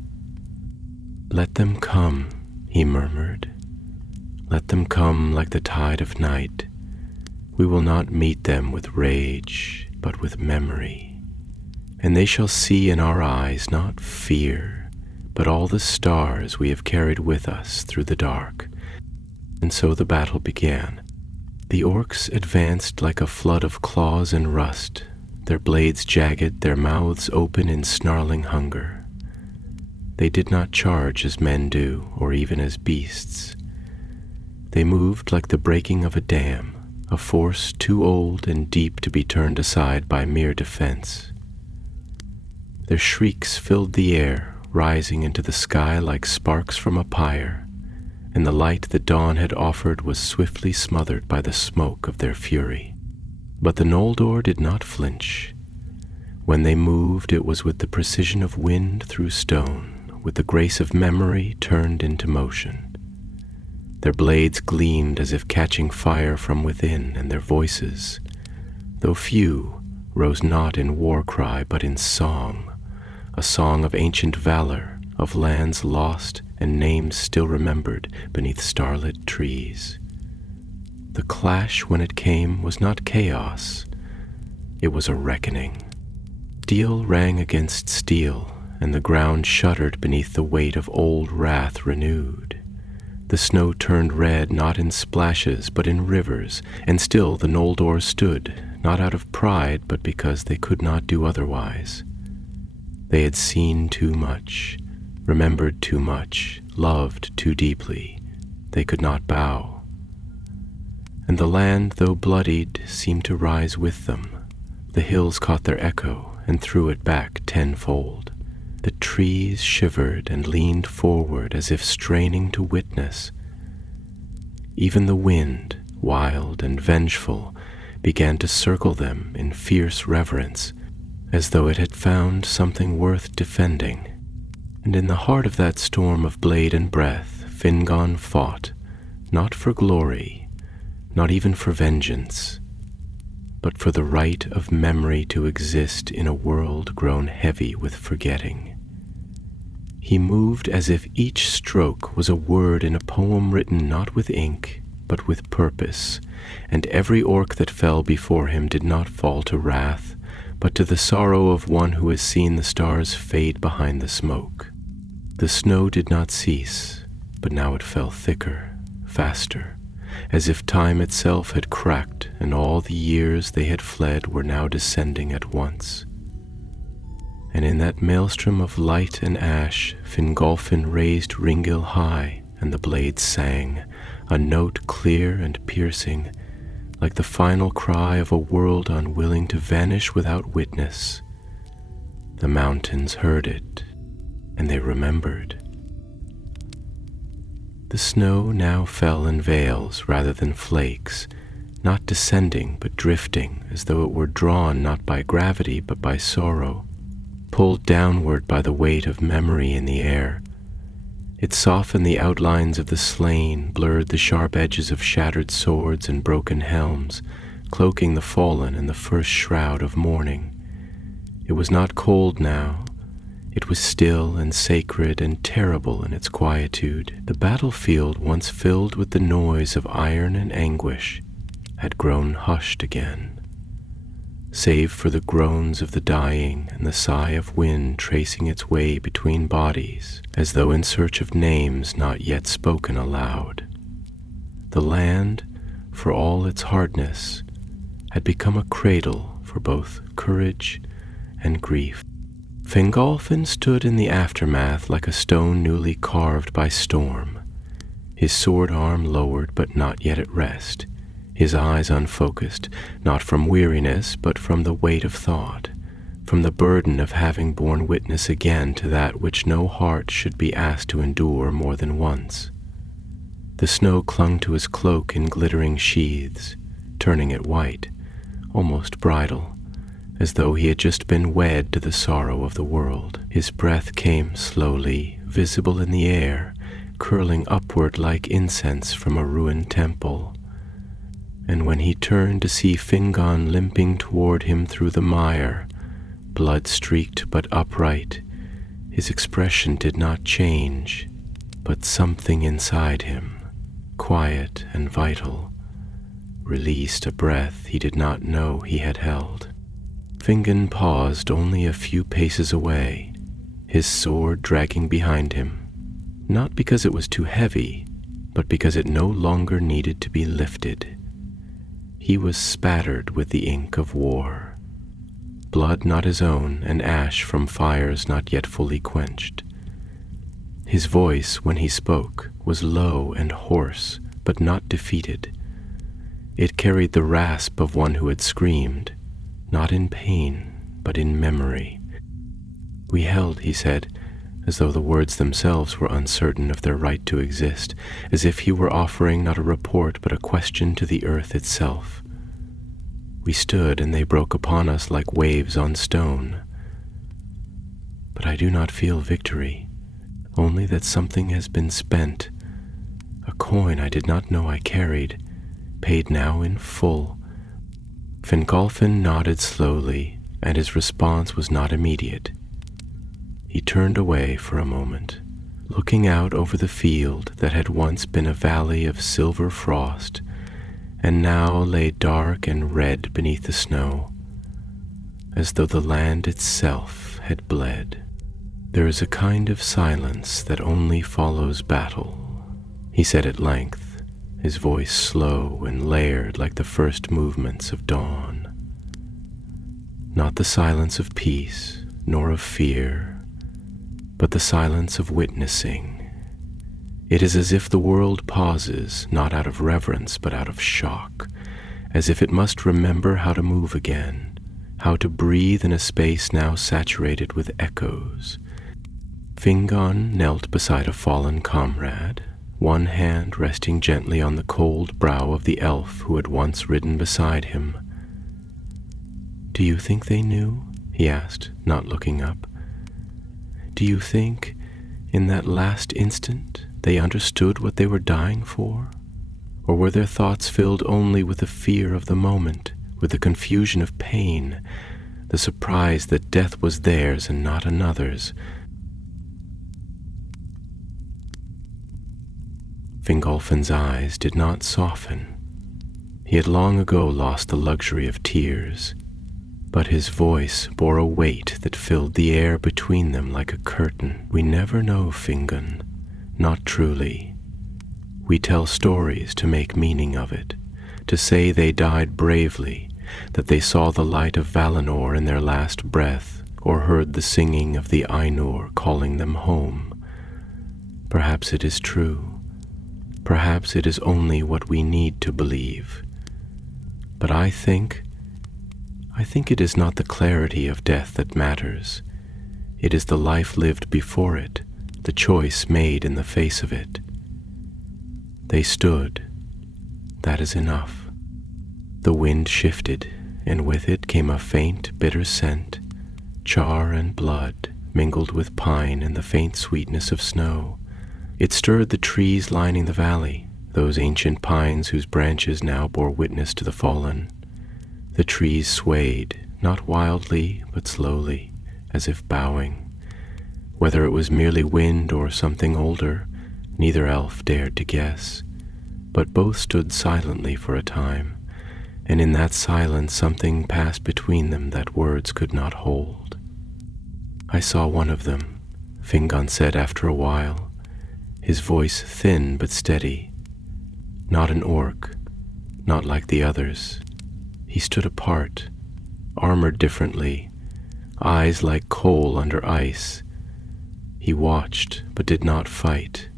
"Let them come," he murmured. "Let them come like the tide of night. We will not meet them with rage, but with memory. And they shall see in our eyes not fear, but all the stars we have carried with us through the dark." And so the battle began. The orcs advanced like a flood of claws and rust, their blades jagged, their mouths open in snarling hunger. They did not charge as men do, or even as beasts. They moved like the breaking of a dam, a force too old and deep to be turned aside by mere defense. Their shrieks filled the air, rising into the sky like sparks from a pyre, and the light the dawn had offered was swiftly smothered by the smoke of their fury. But the Noldor did not flinch. When they moved, it was with the precision of wind through stone, with the grace of memory turned into motion. Their blades gleamed as if catching fire from within, and their voices, though few, rose not in war cry but in song, a song of ancient valor, of lands lost and names still remembered beneath starlit trees. The clash, when it came, was not chaos. It was a reckoning. Steel rang against steel, and the ground shuddered beneath the weight of old wrath renewed. The snow turned red not in splashes but in rivers, and still the Noldor stood, not out of pride but because they could not do otherwise. They had seen too much, remembered too much, loved too deeply. They could not bow. And the land, though bloodied, seemed to rise with them. The hills caught their echo and threw it back tenfold. The trees shivered and leaned forward as if straining to witness. Even the wind, wild and vengeful, began to circle them in fierce reverence, as though it had found something worth defending. And in the heart of that storm of blade and breath, Fingon fought, not for glory, not even for vengeance, but for the right of memory to exist in a world grown heavy with forgetting. He moved as if each stroke was a word in a poem written not with ink, but with purpose, and every orc that fell before him did not fall to wrath, but to the sorrow of one who has seen the stars fade behind the smoke. The snow did not cease, but now it fell thicker, faster, as if time itself had cracked and all the years they had fled were now descending at once. And in that maelstrom of light and ash, Fingolfin raised Ringil high, and the blades sang, a note clear and piercing, like the final cry of a world unwilling to vanish without witness. The mountains heard it, and they remembered. The snow now fell in veils rather than flakes, not descending but drifting, as though it were drawn not by gravity but by sorrow, pulled downward by the weight of memory in the air. It softened the outlines of the slain, blurred the sharp edges of shattered swords and broken helms, cloaking the fallen in the first shroud of mourning. It was not cold now. It was still and sacred and terrible in its quietude. The battlefield, once filled with the noise of iron and anguish, had grown hushed again, save for the groans of the dying and the sigh of wind tracing its way between bodies, as though in search of names not yet spoken aloud. The land, for all its hardness, had become a cradle for both courage and grief. Fingolfin stood in the aftermath like a stone newly carved by storm, his sword arm lowered but not yet at rest, his eyes unfocused, not from weariness but from the weight of thought, from the burden of having borne witness again to that which no heart should be asked to endure more than once. The snow clung to his cloak in glittering sheaths, turning it white, almost bridal, as though he had just been wed to the sorrow of the world. His breath came slowly, visible in the air, curling upward like incense from a ruined temple. And when he turned to see Fingon limping toward him through the mire, blood-streaked but upright, his expression did not change, but something inside him, quiet and vital, released a breath he did not know he had held. Fingon paused only a few paces away, his sword dragging behind him, not because it was too heavy, but because it no longer needed to be lifted. He was spattered with the ink of war, blood not his own, and ash from fires not yet fully quenched. His voice, when he spoke, was low and hoarse, but not defeated. It carried the rasp of one who had screamed, not in pain, but in memory. We held, he said, as though the words themselves were uncertain of their right to exist, as if he were offering not a report but a question to the earth itself. We stood, and they broke upon us like waves on stone. But I do not feel victory, only that something has been spent, a coin I did not know I carried, paid now in full. Fingolfin nodded slowly, and his response was not immediate. He turned away for a moment, looking out over the field that had once been a valley of silver frost, and now lay dark and red beneath the snow, as though the land itself had bled. There is a kind of silence that only follows battle, he said at length, his voice slow and layered like the first movements of dawn. Not the silence of peace, nor of fear, but the silence of witnessing. It is as if the world pauses, not out of reverence, but out of shock, as if it must remember how to move again, how to breathe in a space now saturated with echoes. Fingon knelt beside a fallen comrade, one hand resting gently on the cold brow of the elf who had once ridden beside him. "Do you think they knew?" he asked, not looking up. "Do you think, in that last instant, they understood what they were dying for? Or were their thoughts filled only with the fear of the moment, with the confusion of pain, the surprise that death was theirs and not another's?" Fingolfin's eyes did not soften. He had long ago lost the luxury of tears, but his voice bore a weight that filled the air between them like a curtain. "We never know, Fingon, not truly. We tell stories to make meaning of it, to say they died bravely, that they saw the light of Valinor in their last breath, or heard the singing of the Ainur calling them home. Perhaps it is true. Perhaps it is only what we need to believe. But I think it is not the clarity of death that matters. It is the life lived before it, the choice made in the face of it. They stood. That is enough. The wind shifted, and with it came a faint, bitter scent, char and blood mingled with pine and the faint sweetness of snow. It stirred the trees lining the valley, those ancient pines whose branches now bore witness to the fallen. The trees swayed, not wildly, but slowly, as if bowing. Whether it was merely wind or something older, neither elf dared to guess, but both stood silently for a time, and in that silence something passed between them that words could not hold. "I saw one of them," Fingon said after a while, his voice thin but steady. "Not an orc, not like the others. He stood apart, armored differently, eyes like coal under ice. He watched, but did not fight,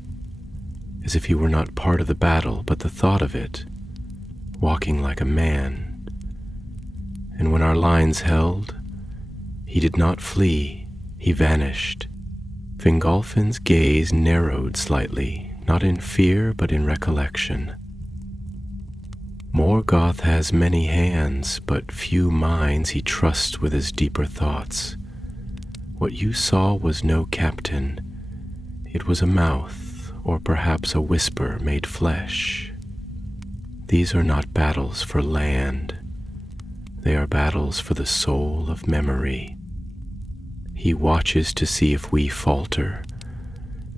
as if he were not part of the battle, but the thought of it, walking like a man. And when our lines held, he did not flee, he vanished." Fingolfin's gaze narrowed slightly, not in fear, but in recollection. "Morgoth has many hands, but few minds he trusts with his deeper thoughts. What you saw was no captain. It was a mouth, or perhaps a whisper made flesh. These are not battles for land. They are battles for the soul of memory. He watches to see if we falter,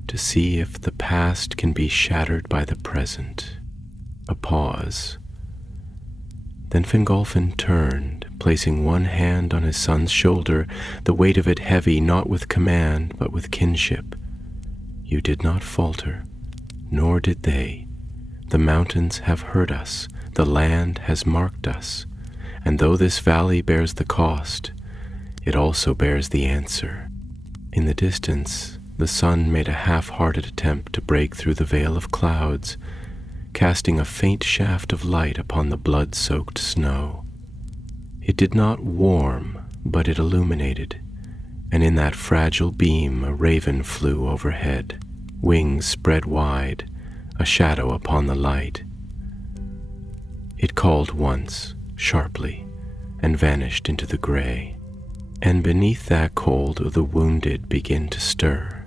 to see if the past can be shattered by the present." A pause. Then Fingolfin turned, placing one hand on his son's shoulder, the weight of it heavy not with command but with kinship. "You did not falter, nor did they. The mountains have heard us, the land has marked us, and though this valley bears the cost, it also bears the answer. In the distance, the sun made a half-hearted attempt to break through the veil of clouds, casting a faint shaft of light upon the blood-soaked snow. It did not warm, but it illuminated, and in that fragile beam a raven flew overhead, wings spread wide, a shadow upon the light. It called once, sharply, and vanished into the gray, and beneath that cold the wounded began to stir.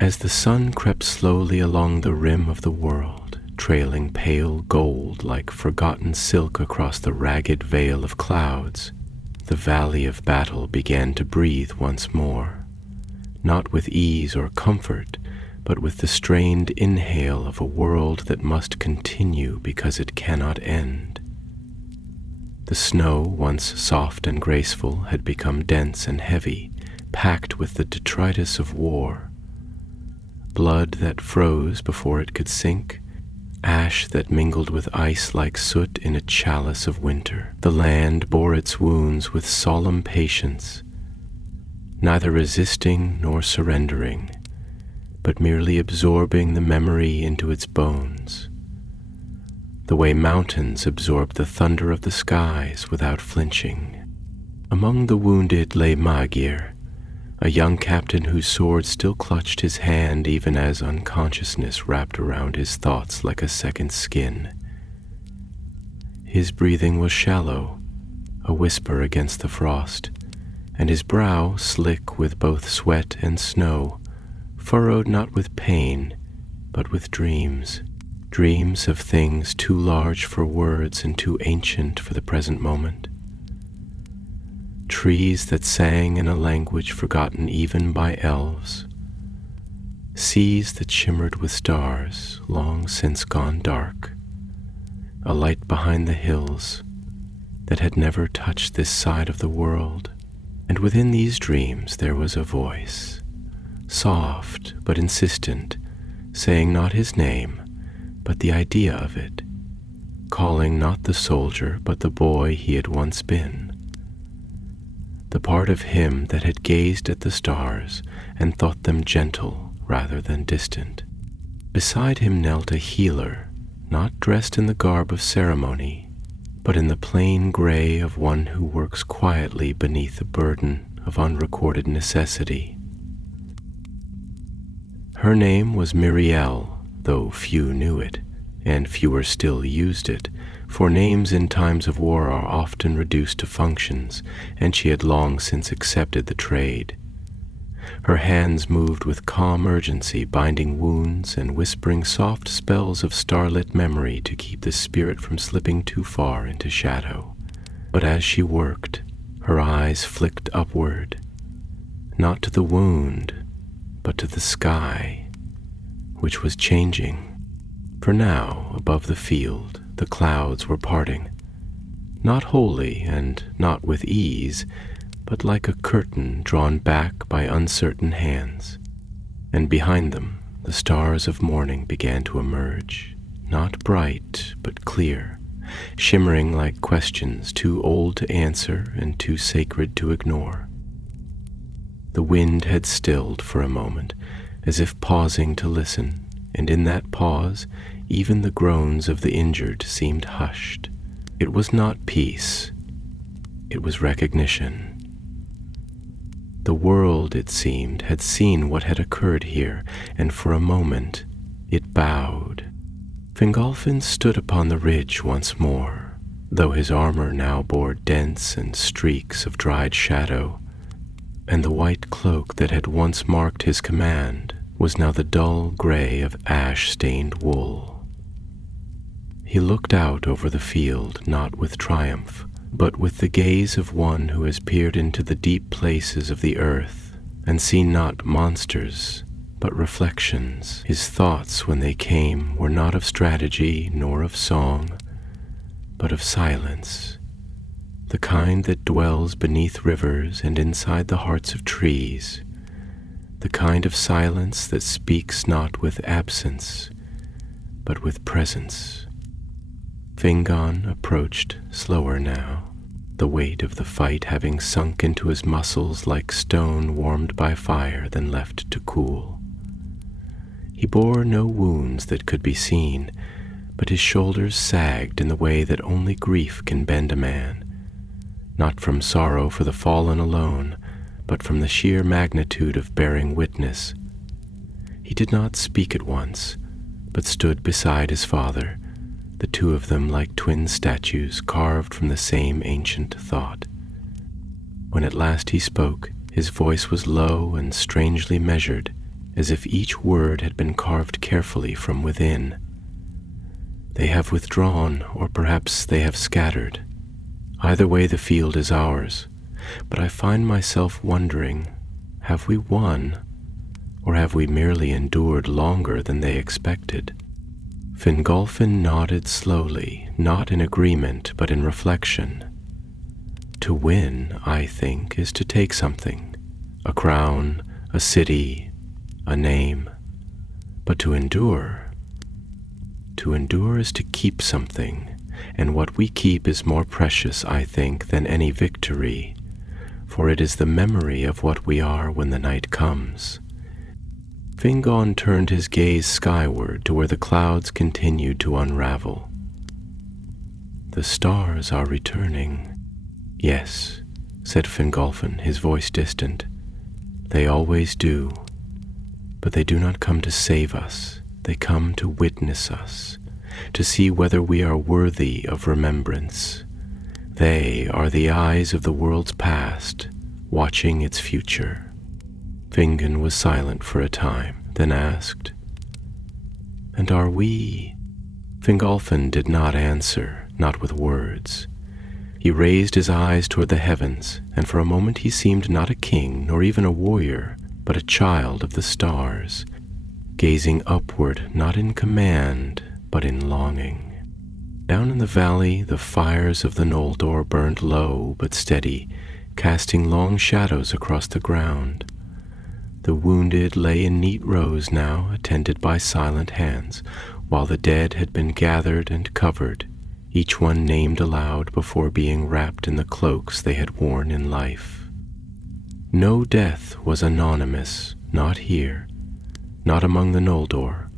As the sun crept slowly along the rim of the world, trailing pale gold like forgotten silk across the ragged veil of clouds, the valley of battle began to breathe once more, not with ease or comfort, but with the strained inhale of a world that must continue because it cannot end. The snow, once soft and graceful, had become dense and heavy, packed with the detritus of war. Blood that froze before it could sink, ash that mingled with ice like soot in a chalice of winter. The land bore its wounds with solemn patience, neither resisting nor surrendering, but merely absorbing the memory into its bones, the way mountains absorb the thunder of the skies without flinching. Among the wounded lay Magir, a young captain whose sword still clutched his hand even as unconsciousness wrapped around his thoughts like a second skin. His breathing was shallow, a whisper against the frost, and his brow, slick with both sweat and snow, furrowed not with pain, but with dreams, dreams of things too large for words and too ancient for the present moment. Trees that sang in a language forgotten even by elves, seas that shimmered with stars long since gone dark, a light behind the hills that had never touched this side of the world. And within these dreams there was a voice, soft but insistent, saying not his name, but the idea of it, calling not the soldier, but the boy he had once been, the part of him that had gazed at the stars and thought them gentle rather than distant. Beside him knelt a healer, not dressed in the garb of ceremony, but in the plain gray of one who works quietly beneath a burden of unrecorded necessity. Her name was Miriel, though few knew it, and fewer still used it, for names in times of war are often reduced to functions, and she had long since accepted the trade. Her hands moved with calm urgency, binding wounds and whispering soft spells of starlit memory to keep the spirit from slipping too far into shadow. But as she worked, her eyes flicked upward, not to the wound, but to the sky, which was changing. For now, above the field, the clouds were parting, not wholly and not with ease, but like a curtain drawn back by uncertain hands, and behind them the stars of morning began to emerge, not bright but clear, shimmering like questions too old to answer and too sacred to ignore. The wind had stilled for a moment, as if pausing to listen, and in that pause even the groans of the injured seemed hushed. It was not peace, it was recognition. The world, it seemed, had seen what had occurred here, and for a moment it bowed. Fingolfin stood upon the ridge once more, though his armor now bore dents and streaks of dried shadow, and the white cloak that had once marked his command was now the dull gray of ash-stained wool. He looked out over the field, not with triumph, but with the gaze of one who has peered into the deep places of the earth and seen not monsters, but reflections. His thoughts, when they came, were not of strategy nor of song, but of silence, the kind that dwells beneath rivers and inside the hearts of trees, the kind of silence that speaks not with absence, but with presence. Fingon approached slower now, the weight of the fight having sunk into his muscles like stone warmed by fire then left to cool. He bore no wounds that could be seen, but his shoulders sagged in the way that only grief can bend a man, not from sorrow for the fallen alone, but from the sheer magnitude of bearing witness. He did not speak at once, but stood beside his father, the two of them like twin statues carved from the same ancient thought. When at last he spoke, his voice was low and strangely measured, as if each word had been carved carefully from within. They have withdrawn, or perhaps they have scattered. Either way the field is ours, but I find myself wondering, have we won, or have we merely endured longer than they expected? Fingolfin nodded slowly, not in agreement, but in reflection. To win, I think, is to take something, a crown, a city, a name. But to endure is to keep something, and what we keep is more precious, I think, than any victory, for it is the memory of what we are when the night comes. Fingon turned his gaze skyward to where the clouds continued to unravel. The stars are returning. Yes, said Fingolfin, his voice distant. They always do. But they do not come to save us. They come to witness us, to see whether we are worthy of remembrance. They are the eyes of the world's past, watching its future. Fingon was silent for a time, then asked, "And are we?" Fingolfin did not answer, not with words. He raised his eyes toward the heavens, and for a moment he seemed not a king nor even a warrior, but a child of the stars, gazing upward not in command, but in longing. Down in the valley the fires of the Noldor burned low but steady, casting long shadows across the ground. The wounded lay in neat rows now, attended by silent hands, while the dead had been gathered and covered, each one named aloud before being wrapped in the cloaks they had worn in life. No death was anonymous, not here, not among the Noldor.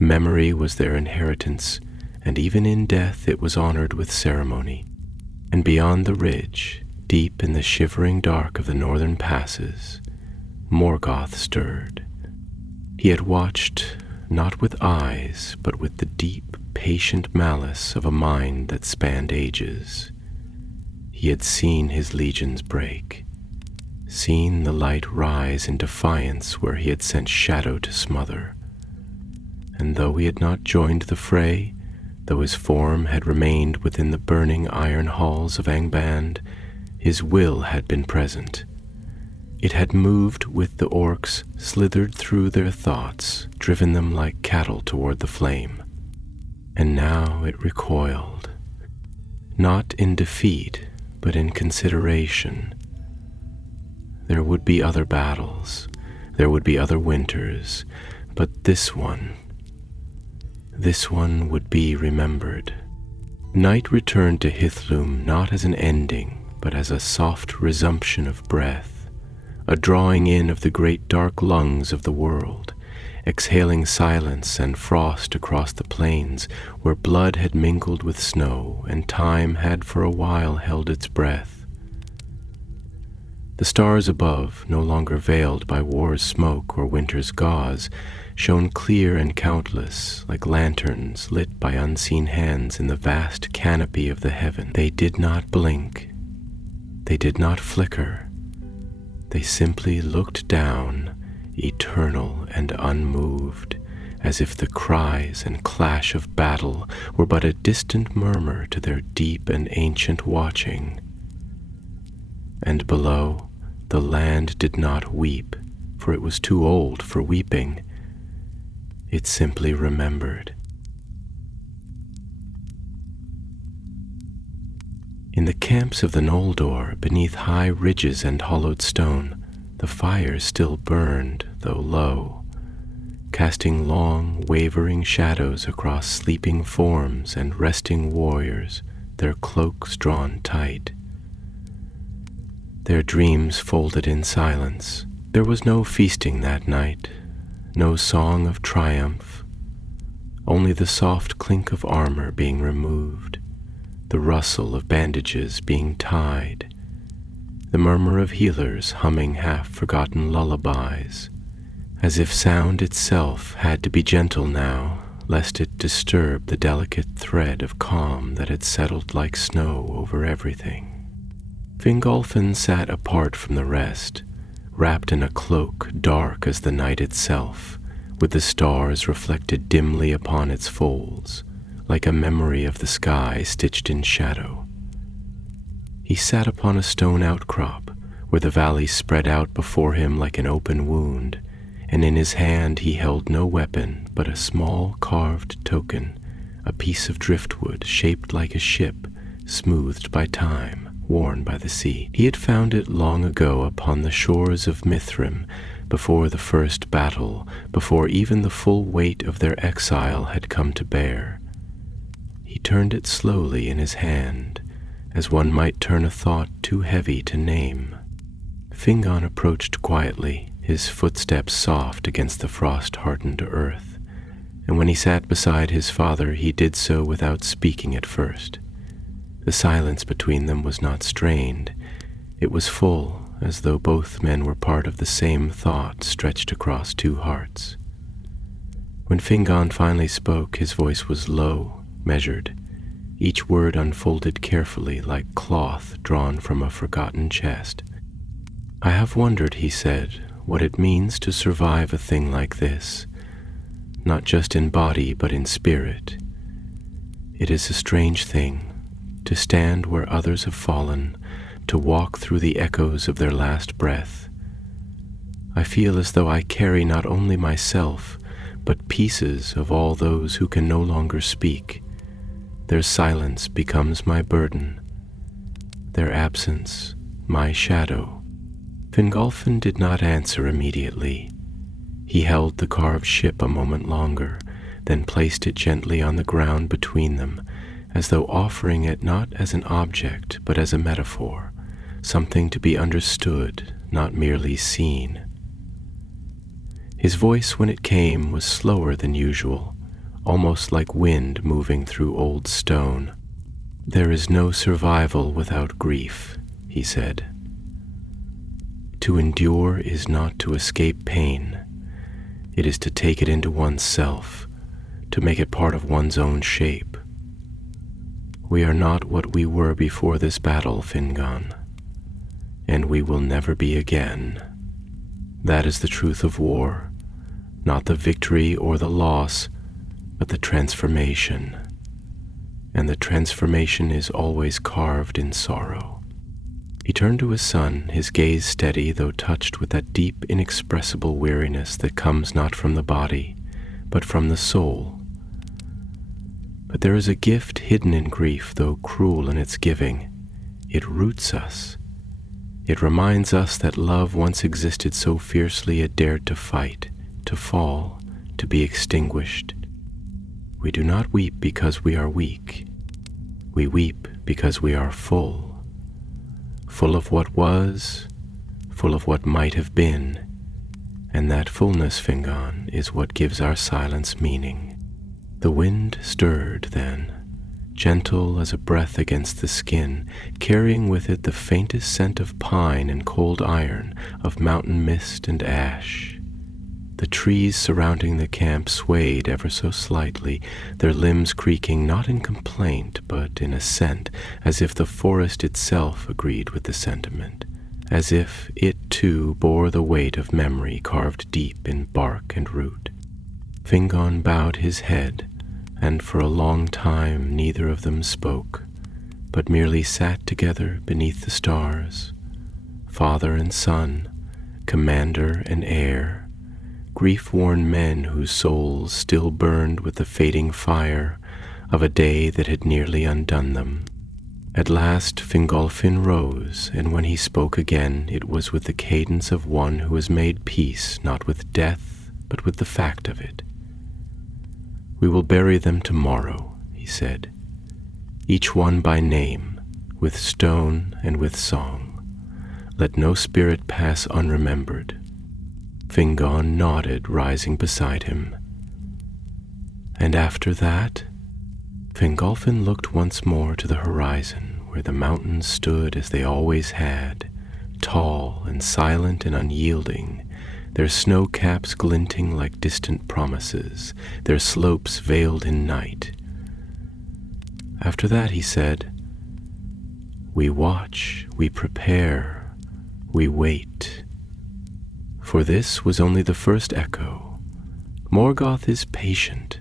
Memory was their inheritance, and even in death it was honored with ceremony. And beyond the ridge, deep in the shivering dark of the northern passes, Morgoth stirred. He had watched, not with eyes, but with the deep, patient malice of a mind that spanned ages. He had seen his legions break, seen the light rise in defiance where he had sent shadow to smother. And though he had not joined the fray, though his form had remained within the burning iron halls of Angband, his will had been present. It had moved with the orcs, slithered through their thoughts, driven them like cattle toward the flame. And now it recoiled, not in defeat, but in consideration. There would be other battles, there would be other winters, but this one would be remembered. Night returned to Hithlum not as an ending, but as a soft resumption of breath, a drawing in of the great dark lungs of the world, exhaling silence and frost across the plains where blood had mingled with snow and time had for a while held its breath. The stars above, no longer veiled by war's smoke or winter's gauze, shone clear and countless, like lanterns lit by unseen hands in the vast canopy of the heaven. They did not blink. They did not flicker. They simply looked down, eternal and unmoved, as if the cries and clash of battle were but a distant murmur to their deep and ancient watching. And below, the land did not weep, for it was too old for weeping. It simply remembered. In the camps of the Noldor, beneath high ridges and hollowed stone, the fires still burned, though low, casting long, wavering shadows across sleeping forms and resting warriors, their cloaks drawn tight. Their dreams folded in silence. There was no feasting that night, no song of triumph, only the soft clink of armor being removed, the rustle of bandages being tied, the murmur of healers humming half-forgotten lullabies, as if sound itself had to be gentle now, lest it disturb the delicate thread of calm that had settled like snow over everything. Fingolfin sat apart from the rest, wrapped in a cloak dark as the night itself, with the stars reflected dimly upon its folds, like a memory of the sky stitched in shadow. He sat upon a stone outcrop, where the valley spread out before him like an open wound, and in his hand he held no weapon but a small carved token, a piece of driftwood shaped like a ship, smoothed by time, worn by the sea. He had found it long ago upon the shores of Mithrym, before the first battle, before even the full weight of their exile had come to bear. He turned it slowly in his hand, as one might turn a thought too heavy to name. Fingon approached quietly, his footsteps soft against the frost-hardened earth, and when he sat beside his father he did so without speaking at first. The silence between them was not strained. It was full, as though both men were part of the same thought stretched across two hearts. When Fingon finally spoke, his voice was low, measured, each word unfolded carefully like cloth drawn from a forgotten chest. "I have wondered," he said, "what it means to survive a thing like this, not just in body but in spirit. It is a strange thing, to stand where others have fallen, to walk through the echoes of their last breath. I feel as though I carry not only myself, but pieces of all those who can no longer speak. Their silence becomes my burden, their absence my shadow." Fingolfin did not answer immediately. He held the carved ship a moment longer, then placed it gently on the ground between them, as though offering it not as an object but as a metaphor, something to be understood, not merely seen. His voice, when it came, was slower than usual, almost like wind moving through old stone. "There is no survival without grief," he said. "To endure is not to escape pain. It is to take it into oneself, to make it part of one's own shape. We are not what we were before this battle, Fingon, and we will never be again. That is the truth of war, not the victory or the loss, but the transformation. And the transformation is always carved in sorrow." He turned to his son, his gaze steady though touched with that deep, inexpressible weariness that comes not from the body, but from the soul. But there is a gift hidden in grief, though cruel in its giving. It roots us. It reminds us that love once existed so fiercely it dared to fight, to fall, to be extinguished. We do not weep because we are weak. We weep because we are full. Full of what was, full of what might have been, and that fullness, Fingon, is what gives our silence meaning. The wind stirred then, gentle as a breath against the skin, carrying with it the faintest scent of pine and cold iron, of mountain mist and ash. The trees surrounding the camp swayed ever so slightly, their limbs creaking not in complaint but in assent, as if the forest itself agreed with the sentiment, as if it too bore the weight of memory carved deep in bark and root. Fingon bowed his head, and for a long time neither of them spoke, but merely sat together beneath the stars, father and son, commander and heir, grief-worn men whose souls still burned with the fading fire of a day that had nearly undone them. At last Fingolfin rose, and when he spoke again it was with the cadence of one who has made peace not with death but with the fact of it. "We will bury them tomorrow," he said, "each one by name, with stone and with song. Let no spirit pass unremembered." Fingon nodded, rising beside him. "And after that?" Fingolfin looked once more to the horizon, where the mountains stood as they always had, tall and silent and unyielding, their snow caps glinting like distant promises, their slopes veiled in night. After that, he said, "We watch, we prepare, we wait." For this was only the first echo. Morgoth is patient,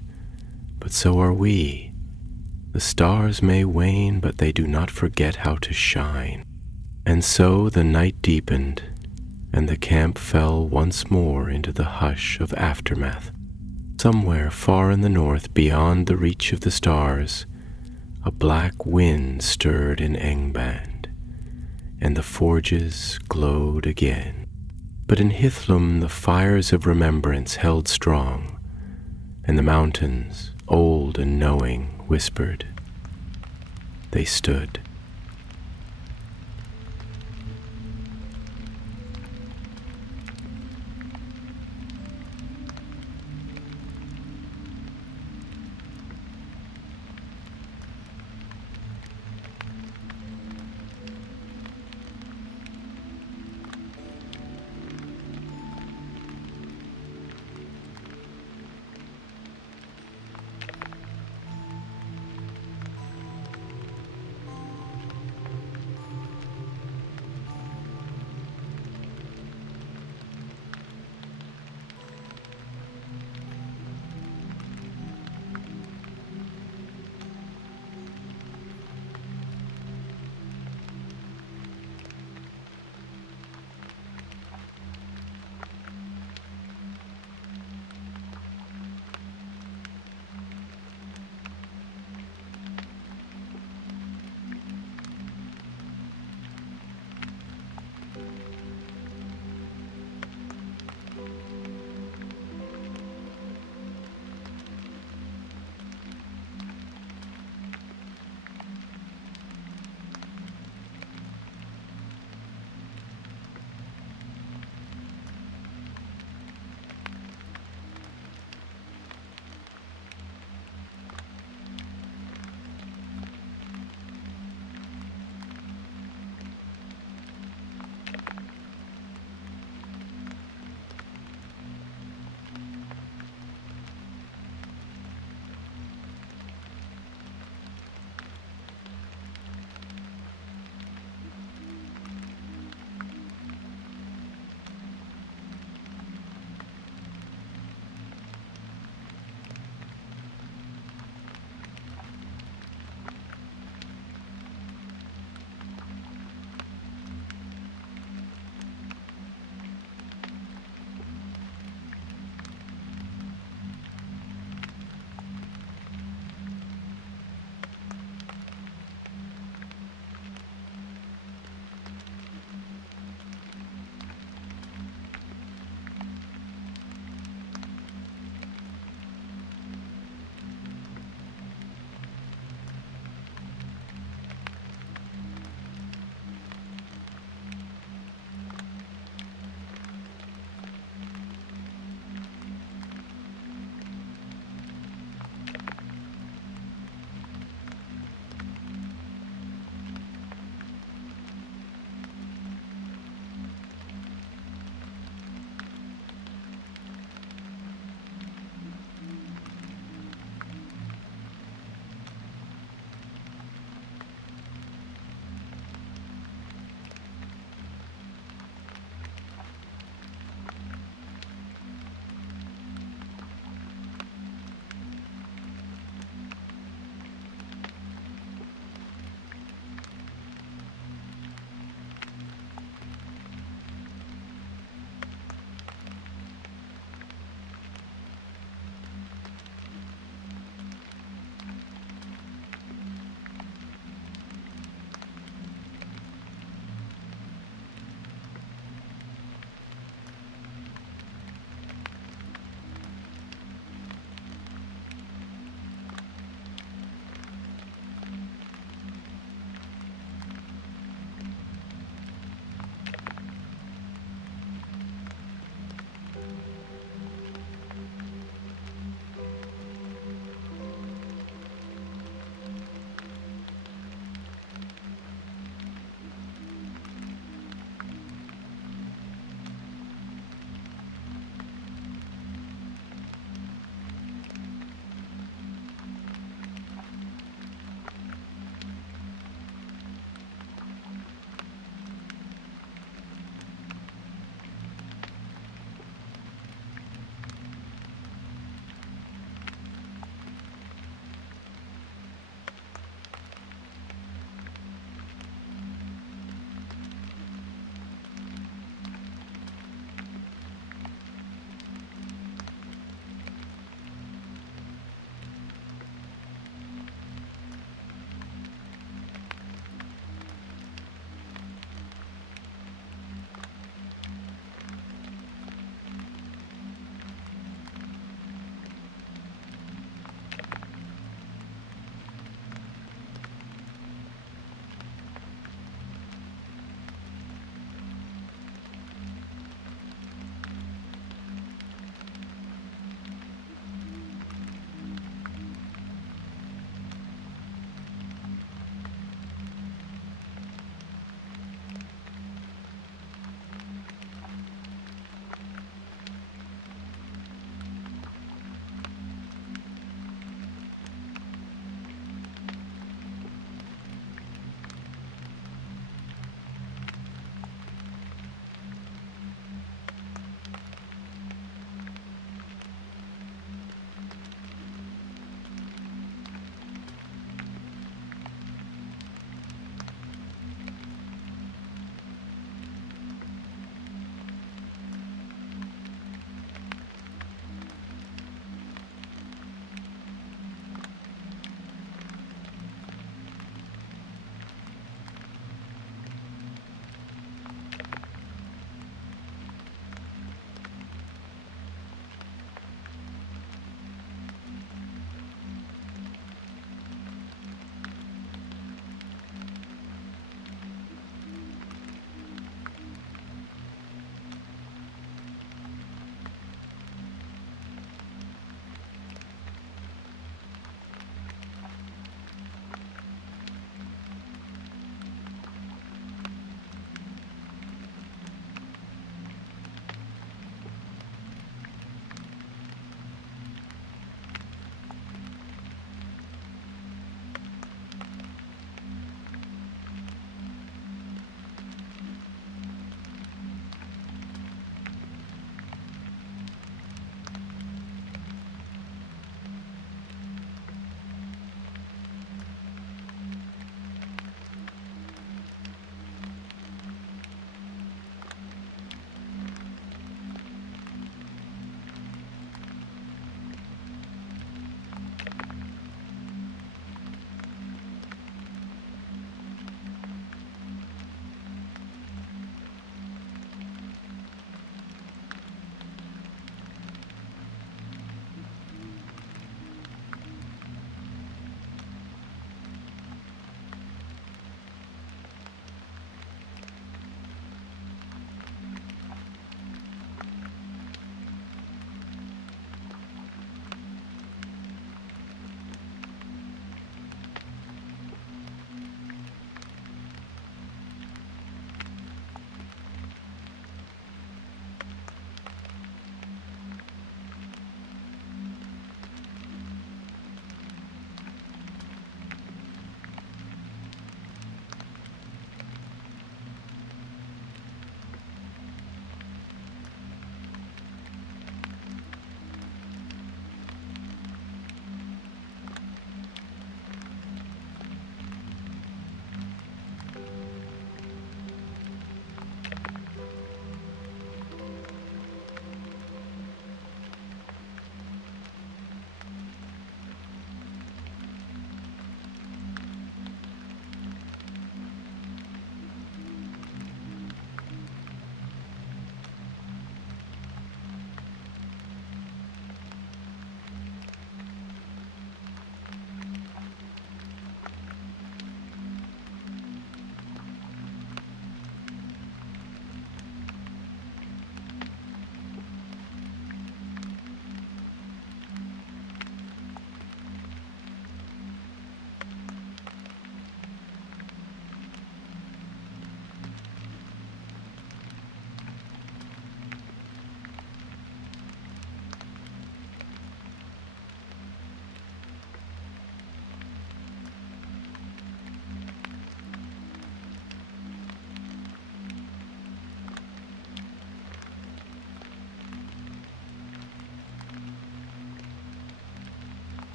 but so are we. The stars may wane, but they do not forget how to shine. And so the night deepened, and the camp fell once more into the hush of aftermath. Somewhere far in the north, beyond the reach of the stars, a black wind stirred in Angband, and the forges glowed again. But in Hithlum the fires of remembrance held strong, and the mountains, old and knowing, whispered. They stood.